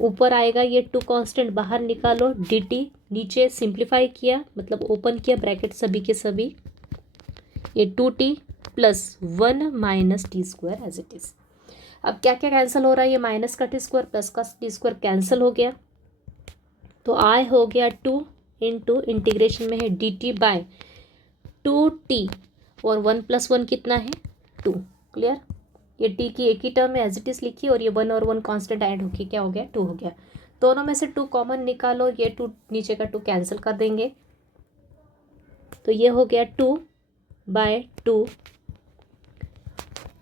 ऊपर आएगा ये 2 कांस्टेंट बाहर निकालो, dt नीचे सिंप्लीफाई किया, मतलब ओपन किया ब्रैकेट सभी के सभी, ये 2t plus 1 minus t square as it is. अब क्या क्या कैंसिल हो रहा है, ये माइनस का टी स्क्वायर प्लस का टी स्क्वायर कैंसिल हो गया, तो आई हो गया 2 इंटू इंटीग्रेशन में है dt/2t, और 1 प्लस 1 कितना है, 2। क्लियर? ये t की एक ही टर्म है एज इट इज़ लिखी, और ये 1 और 1 कांस्टेंट ऐड होके क्या हो गया, 2 हो गया। दोनों में से 2 कॉमन निकालो, ये 2 नीचे का 2 कैंसिल कर देंगे, तो ये हो गया 2/2,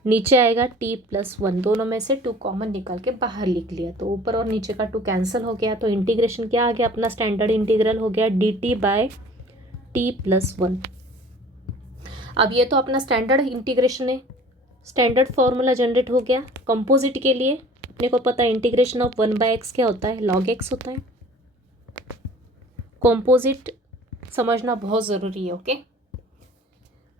नीचे आएगा t प्लस 1, दोनों में से 2 कॉमन निकाल के बाहर लिख लिया, तो ऊपर और नीचे का 2 कैंसिल हो गया। तो इंटीग्रेशन क्या आ गया अपना, स्टैंडर्ड इंटीग्रल हो गया dt/t प्लस 1। अब ये तो अपना स्टैंडर्ड इंटीग्रेशन है, स्टैंडर्ड फॉर्मूला जनरेट हो गया। कंपोजिट के लिए अपने को पता है इंटीग्रेशन ऑफ 1/x क्या होता है, log x होता है। कंपोजिट समझना बहुत ज़रूरी है। ओके,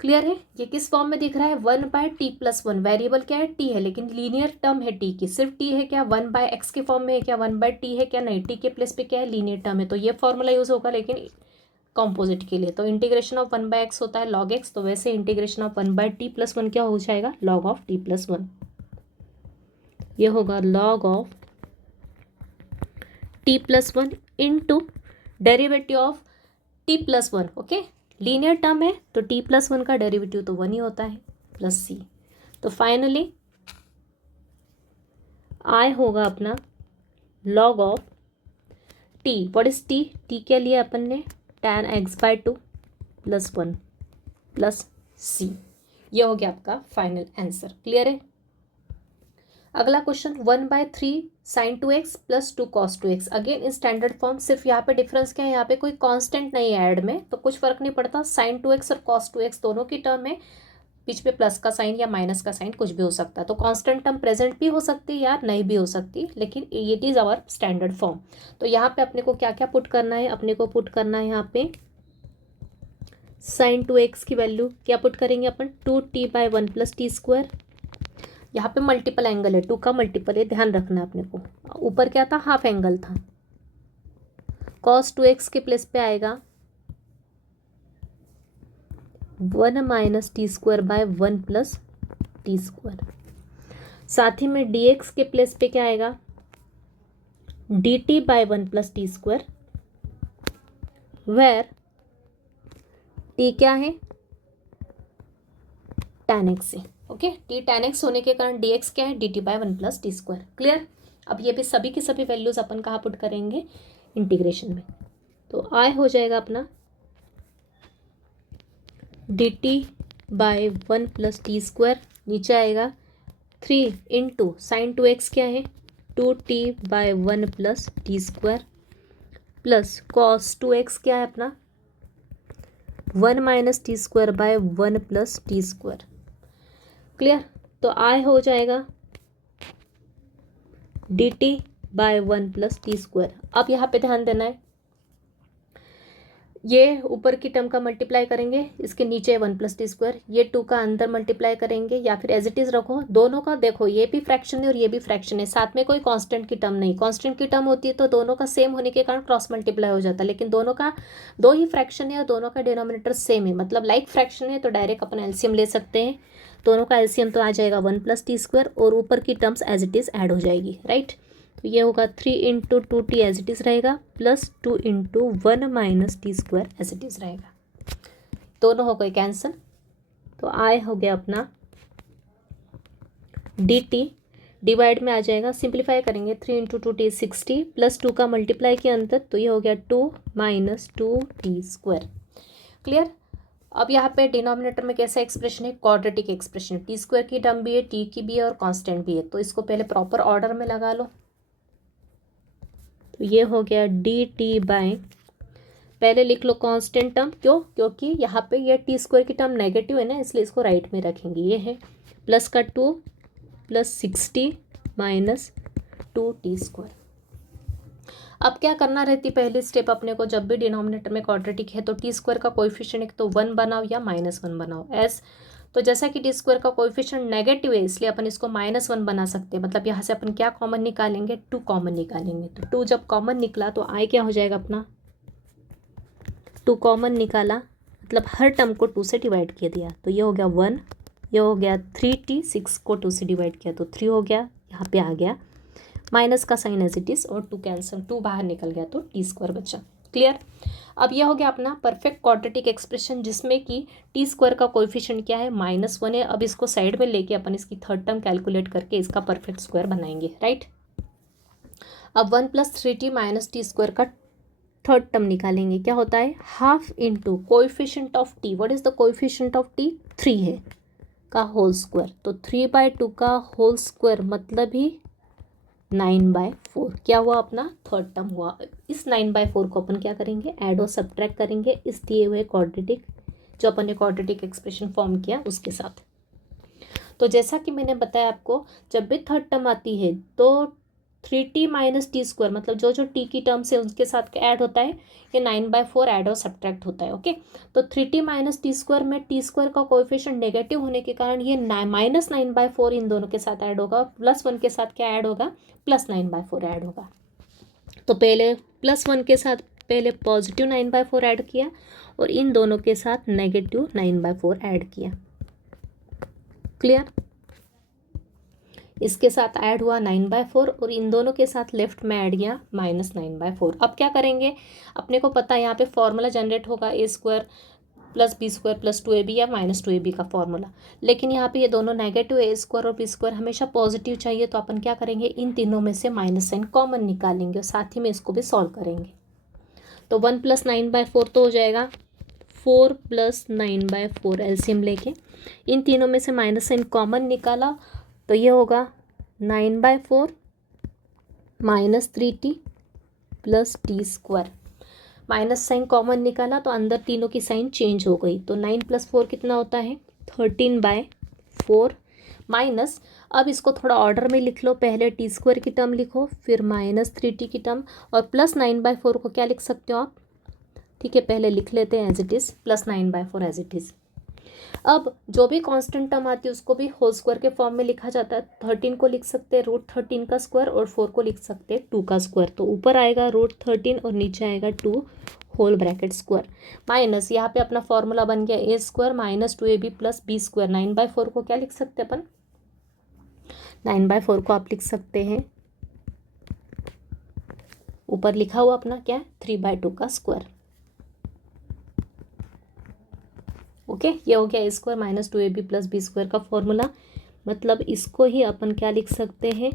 क्लियर है? ये किस फॉर्म में दिख रहा है, 1/t प्लस 1, वेरिएबल क्या है, t है, लेकिन लीनियर टर्म है t की, सिर्फ t है क्या, 1/x के फॉर्म में है क्या, 1/t है क्या, नहीं, t के प्लेस पे क्या है, लीनियर टर्म है, तो ये फॉर्मूला यूज़ होगा लेकिन कॉम्पोजिट के लिए। तो इंटीग्रेशन ऑफ 1/x होता है log x, तो वैसे इंटीग्रेशन ऑफ 1/t प्लस 1 क्या हो जाएगा, log ऑफ t प्लस 1। ये होगा log of t plus 1 into derivative of t plus 1। Okay, linear term है तो t प्लस 1 का डेरिवेटिव तो 1 ही होता है, प्लस c। तो फाइनली आई होगा अपना log of t, what is t, t क्या लिया अपन ने, tan x/2 plus 1 plus c। ये हो गया आपका फाइनल आंसर। क्लियर है? अगला question, 1/3 sin 2x plus 2 cos 2x, again in standard form. सिर्फ यहाँ पे डिफरेंस क्या है, यहाँ पे कोई कांस्टेंट नहीं है ऐड में, तो कुछ फर्क नहीं पड़ता। sin 2x और cos 2x दोनों की टर्म है, बीच में प्लस का साइन या माइनस का साइन कुछ भी हो सकता है, तो कांस्टेंट टर्म प्रेजेंट भी हो सकती है या नहीं भी हो सकती, लेकिन it is our standard form. तो यहाँ पे अपने को क्या क्या पुट करना है, अपने को पुट करना है यहाँ पे sin 2x की वैल्यू क्या पुट करेंगे अपन, 2t/1 प्लस टी स्क्वायर। यहाँ पे मल्टीपल एंगल है, 2 का मल्टीपल है, ध्यान रखना है अपने को। ऊपर क्या था, हाफ एंगल था, कॉस 2x के प्लेस पे आएगा 1 minus t square by 1 plus t square. साथ ही में dx के प्लेस पे क्या आएगा dt by 1 plus t square, where t क्या है tan x है। ओके, t tan x होने के कारण dx क्या है dt by 1 plus t square. Clear. अब ये भी सभी की सभी वैल्यूज अपन कहाँ पुट करेंगे इंटीग्रेशन में, तो i हो जाएगा अपना dt by 1 plus t square, नीचे आएगा 3 इंटू साइन 2x क्या है 2t by 1 plus t square plus cos 2x क्या है अपना 1 minus t square by 1 plus t square. Clear. तो आई हो जाएगा dt by 1 plus t square. अब यहाँ पे ध्यान देना है, ये ऊपर की टर्म का मल्टीप्लाई करेंगे, इसके नीचे 1 प्लस टी स्क्वायर, ये 2 का अंदर मल्टीप्लाई करेंगे या फिर एज इट इज़ रखो दोनों का। देखो ये भी फ्रैक्शन है और ये भी फ्रैक्शन है, साथ में कोई कांस्टेंट की टर्म नहीं। कांस्टेंट की टर्म होती है तो दोनों का सेम होने के कारण क्रॉस मल्टीप्लाई हो जाता है, लेकिन दोनों का दो ही फ्रैक्शन है और दोनों का डिनोमिनेटर सेम है, मतलब लाइक फ्रैक्शन है, तो डायरेक्ट अपन एलसीएम ले सकते हैं। दोनों का एलसीएम तो आ जाएगा 1 प्लस टी स्क्वायर और ऊपर की terms as it is add हो जाएगी, राइट। तो ये होगा 3 into 2t as it is रहेगा plus 2 into 1 minus t square as it is रहेगा। दोनों हो गए कैंसिल, तो आई हो गया अपना dt डिवाइड में आ जाएगा, सिंप्लीफाई करेंगे 3 इंटू 2t 60 प्लस 2 का मल्टीप्लाई किया अंदर, तो ये हो गया 2 माइनस 2t स्क्वायर। क्लियर। अब यहाँ पे डिनोमिनेटर में कैसा एक्सप्रेशन है क्वाड्रेटिक एक्सप्रेशन, टी स्क्वायर की टर्म भी है, टी की भी है और कांस्टेंट भी है, तो इसको पहले प्रॉपर ऑर्डर में लगा लो। तो ये हो गया dt बाय, पहले लिख लो कांस्टेंट टर्म, क्यों, क्योंकि यहाँ पे ये टी स्क्वायर की टर्म नेगेटिव है ना, इसलिए इसको राइट में रखेंगे। ये है प्लस का 2 प्लस 60 माइनस 2t स्क्वायर। अब क्या करना रहती पहली स्टेप अपने को, जब भी डिनोमिनेटर में क्वाड्रेटिक है तो टी स्क्वायर का कोएफिशिएंट एक तो 1 बनाओ या -1 बनाओ। एस तो जैसा कि टी स्क्वायर का कोएफिशिएंट नेगेटिव है इसलिए अपन इसको -1 बना सकते हैं, मतलब यहाँ से अपन क्या कॉमन निकालेंगे 2 कॉमन निकालेंगे। तो 2 जब कॉमन निकला तो आई क्या हो जाएगा अपना 2 कॉमन निकाला, मतलब हर टर्म को 2 से डिवाइड किया दिया, तो ये हो गया 1, ये हो गया 3t, 6 को 2 से डिवाइड किया तो 3 हो गया, यहाँ पे आ गया माइनस का साइन एज इट इज़ और 2 कैंसिल, 2 बाहर निकल गया तो टी स्क्वायर बचा। क्लियर। अब यह हो गया अपना परफेक्ट क्वाड्रेटिक एक्सप्रेशन जिसमें कि टी स्क्वायर का कोएफिशिएंट क्या है -1 है। अब इसको साइड में लेके अपन इसकी थर्ड टर्म कैलकुलेट करके इसका परफेक्ट स्क्वायर बनाएंगे, राइट। अब 1 plus 3t minus t square का थर्ड टर्म निकालेंगे, क्या होता है half into coefficient of t, what is the coefficient of T 3 है का होल स्क्वायर, तो 3/2 का होल स्क्वायर मतलब ही 9/4। क्या हुआ अपना थर्ड टर्म हुआ। इस 9/4 को अपन क्या करेंगे ऐड और सब्ट्रैक्ट करेंगे इस दिए हुए क्वाड्रेटिक, जो अपन ने क्वाड्रेटिक एक्सप्रेशन फॉर्म किया उसके साथ। तो जैसा कि मैंने बताया आपको, जब भी थर्ड टर्म आती है तो 3t माइनस टी स्क्वायर, मतलब जो जो टी की टर्म्स है उनके साथ ऐड होता है, ये 9/4 ऐड और सब्ट्रैक्ट होता है। ओके, तो 3t माइनस टी स्क्वायर में टी स्क्वायर का कोएफिशिएंट नेगेटिव होने के कारण ये -9/4 इन दोनों के साथ ऐड होगा, +1 के साथ क्या ऐड होगा +9/4 ऐड होगा। तो पहले +1 के साथ पहले पॉजिटिव 9/4 ऐड किया और इन दोनों के साथ नेगेटिव 9/4 ऐड किया। क्लियर। इसके साथ ऐड हुआ 9/4 और इन दोनों के साथ लेफ्ट में ऐड किया -9/4। अब क्या करेंगे, अपने को पता है यहाँ पे फॉर्मूला जनरेट होगा a² + b² + 2ab या -2ab का फॉर्मूला, लेकिन यहाँ पे ये दोनों नेगेटिव a² और b² हमेशा पॉजिटिव चाहिए, तो अपन क्या करेंगे इन तीनों में से माइनस साइन कॉमन निकालेंगे और साथ ही में इसको भी सॉल्व करेंगे। तो 1 + 9/4 तो हो जाएगा 4 + 9/4 एलसीएम लेके इन तीनों में से माइनस साइन कॉमन निकाला, तो ये होगा 9/4 -3t + t square. Minus sign common निकाला तो अंदर तीनों की साइन चेंज हो गई, तो 9 + 4 कितना होता है 13/4 माइनस, अब इसको थोड़ा ऑर्डर में लिख लो, पहले टी स्क्वायर की टर्म लिखो फिर -3t की टर्म और प्लस 9/4 को क्या लिख सकते हो आप, ठीक है पहले लिख लेते हैं as it is +9/4 as it is. अब जो भी कांस्टेंट टर्म आती है उसको भी होल स्क्वायर के फॉर्म में लिखा जाता है। 13 को लिख सकते हैं √13 का स्क्वायर और 4 को लिख सकते हैं 2 का स्क्वायर। तो ऊपर आएगा √13 और नीचे आएगा 2 होल ब्रैकेट स्क्वायर माइनस, यहाँ पे अपना फॉर्मूला बन गया a square minus 2ab plus b square. 9/4 को क्या लिख सकते हैं अपन, 9/4 को आप लिख सकते हैं, ऊपर लिखा हुआ अपना क्या है 3/2 का स्क्वायर। ओके, ये हो गया a square minus 2ab plus b square का फॉर्मूला। मतलब इसको ही अपन क्या लिख सकते हैं,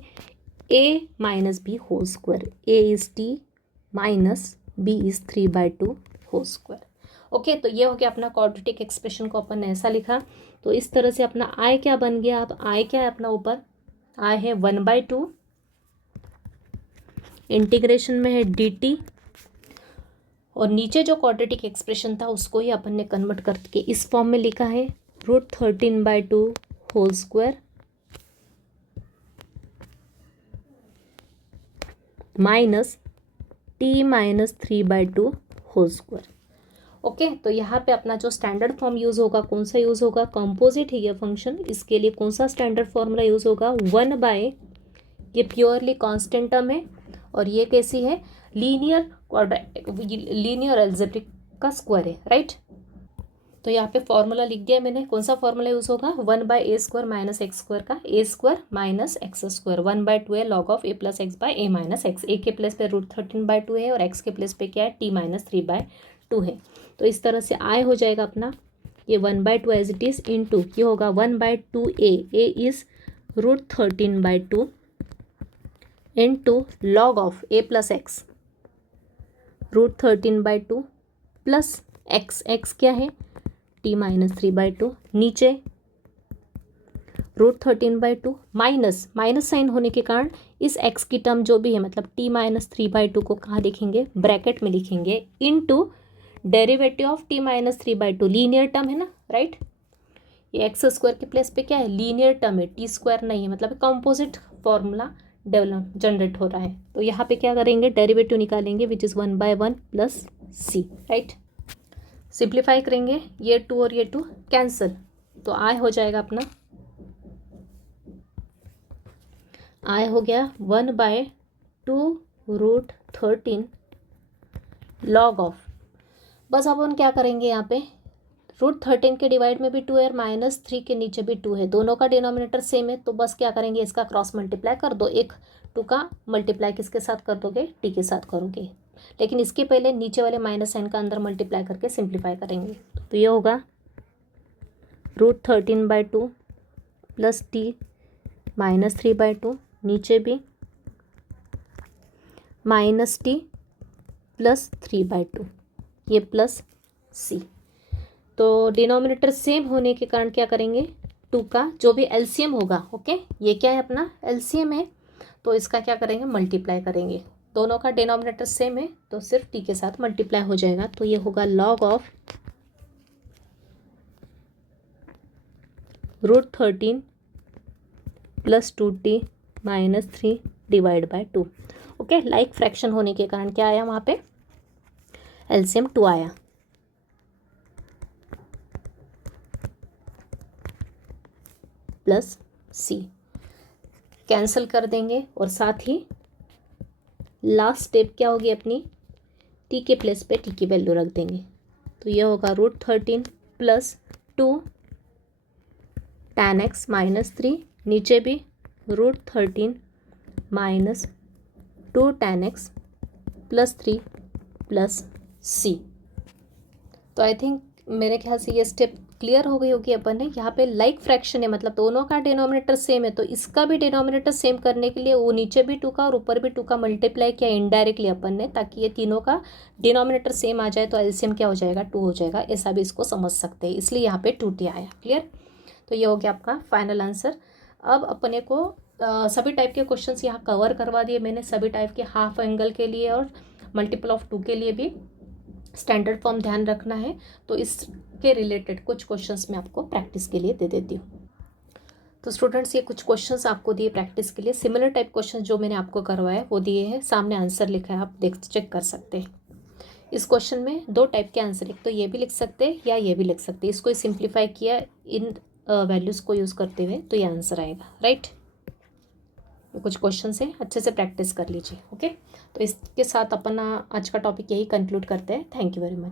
a minus b whole square, a is t minus b is 3/2 whole square. Okay, तो ये हो गया अपना क्वाड्रेटिक एक्सप्रेशन को अपन ने ऐसा लिखा। तो इस तरह से अपना i क्या बन गया, अब i क्या है अपना, ऊपर i है 1/2, इंटीग्रेशन में है dt, और नीचे जो क्वाड्रेटिक एक्सप्रेशन था उसको ही अपन ने कन्वर्ट करके इस फॉर्म में लिखा है √13/2 whole square minus t minus 3/2 whole square. Okay, तो यहाँ पे अपना जो स्टैंडर्ड फॉर्म यूज़ होगा, कौन सा यूज़ होगा, कंपोजिट है ये फंक्शन, इसके लिए कौन सा स्टैंडर्ड फॉर्मूला यूज़ होगा, 1/, ये प्योरली कांस्टेंट टर्म है और ये कैसी है, लीनियर एल्जेब्रिक का स्क्वायर है, राइट। तो यहाँ पे फॉर्मूला लिख दिया मैंने, कौन सा फॉर्मूला यूज़ होगा, 1/a square minus x square का a square minus x square, 1/2 है log of a plus x by a minus x. a के प्लेस पे √13/2 है और x के प्लेस पे क्या है t माइनस 3/2 है। तो इस तरह से i हो जाएगा अपना ये 1/2 एज इट इज़ इंटू ये होगा 1/2a, a is √13/2 into log of a plus x √13/2 plus x क्या है t माइनस 3/2, नीचे √13/2 माइनस साइन होने के कारण इस x की टर्म जो भी है मतलब t माइनस 3/2 को कहाँ लिखेंगे, ब्रैकेट में लिखेंगे, into derivative of t minus 3/2, linear term है ना, राइट। ये एक्स स्क्वायर के प्लेस पे क्या है, लीनियर टर्म है, टी स्क्वायर नहीं है, मतलब कंपोजिट फॉर्मूला जनरेट हो रहा है। तो यहाँ पे क्या करेंगे, डेरिवेटिव निकालेंगे which is 1/1 plus c, right. Simplify करेंगे, ये 2 और ये 2 कैंसिल, तो आई हो जाएगा अपना, आई हो गया 1/2 √13 लॉग ऑफ, बस अब हम क्या करेंगे यहाँ पे √13 के डिवाइड में भी 2 है और -3 के नीचे भी 2 है, दोनों का डिनोमिनेटर सेम है, तो बस क्या करेंगे इसका क्रॉस मल्टीप्लाई कर दो, एक 2 का मल्टीप्लाई किसके साथ कर दोगे, टी के साथ करोगे, लेकिन इसके पहले नीचे वाले माइनस साइन का अंदर मल्टीप्लाई करके सिंप्लीफाई करेंगे। तो ये होगा √13/2 प्लस टी माइनस 3/2, नीचे भी माइनस टी प्लस 3/2, ये प्लस सी। तो डिनोमिनेटर सेम होने के कारण क्या करेंगे, 2 का जो भी एलसीएम होगा, ओके, ये क्या है अपना एलसीएम है, तो इसका क्या करेंगे मल्टीप्लाई करेंगे, दोनों का डिनोमिनेटर सेम है तो सिर्फ टी के साथ मल्टीप्लाई हो जाएगा। तो ये होगा log of √13 plus 2t minus 3 divide by 2। Okay, like fraction होने के कारण क्या आया वहाँ पे, एलसीएम 2 आया। प्लस सी कैंसिल कर देंगे और साथ ही लास्ट स्टेप क्या होगी अपनी, टी के प्लेस पे टी की वैल्यू रख देंगे। तो ये होगा √13 प्लस 2 tan x माइनस 3, नीचे भी √13 minus 2 tan x plus 3 plus c. तो आई थिंक मेरे ख्याल से ये स्टेप क्लियर हो गई होगी अपन ने। यहाँ पे लाइक फ्रैक्शन है मतलब दोनों का डिनोमिनेटर सेम है, तो इसका भी डिनोमिनेटर सेम करने के लिए वो नीचे भी 2 का और ऊपर भी 2 का मल्टीप्लाई किया इनडायरेक्टली अपन ने, ताकि ये तीनों का डिनोमिनेटर सेम आ जाए तो एलसीएम क्या हो जाएगा 2 हो जाएगा, ऐसा भी इसको समझ सकते हैं, इसलिए यहाँ पे 2t आया। क्लियर, तो ये हो गया आपका फाइनल आंसर। अब अपने को सभी टाइप के क्वेश्चंस यहाँ कवर करवा दिए मैंने, सभी टाइप के हाफ एंगल के लिए और मल्टीपल ऑफ 2 के लिए भी स्टैंडर्ड फॉर्म ध्यान रखना है। तो इसके रिलेटेड कुछ क्वेश्चंस मैं आपको प्रैक्टिस के लिए दे देती हूँ। तो स्टूडेंट्स ये कुछ क्वेश्चंस आपको दिए प्रैक्टिस के लिए, सिमिलर टाइप क्वेश्चन जो मैंने आपको करवाया वो दिए हैं, सामने आंसर लिखा है, आप देख चेक कर सकते हैं। इस क्वेश्चन में दो टाइप के आंसर, एक तो ये भी लिख सकते हैं या ये भी लिख सकते हैं। इसको सिंप्लीफाई किया इन वैल्यूज़ को यूज़ करते हुए तो ये आंसर आएगा, राइट। कुछ क्वेश्चन से अच्छे से प्रैक्टिस कर लीजिए, ओके। तो इसके साथ अपन आज का टॉपिक यही कंक्लूड करते हैं। Thank you very much.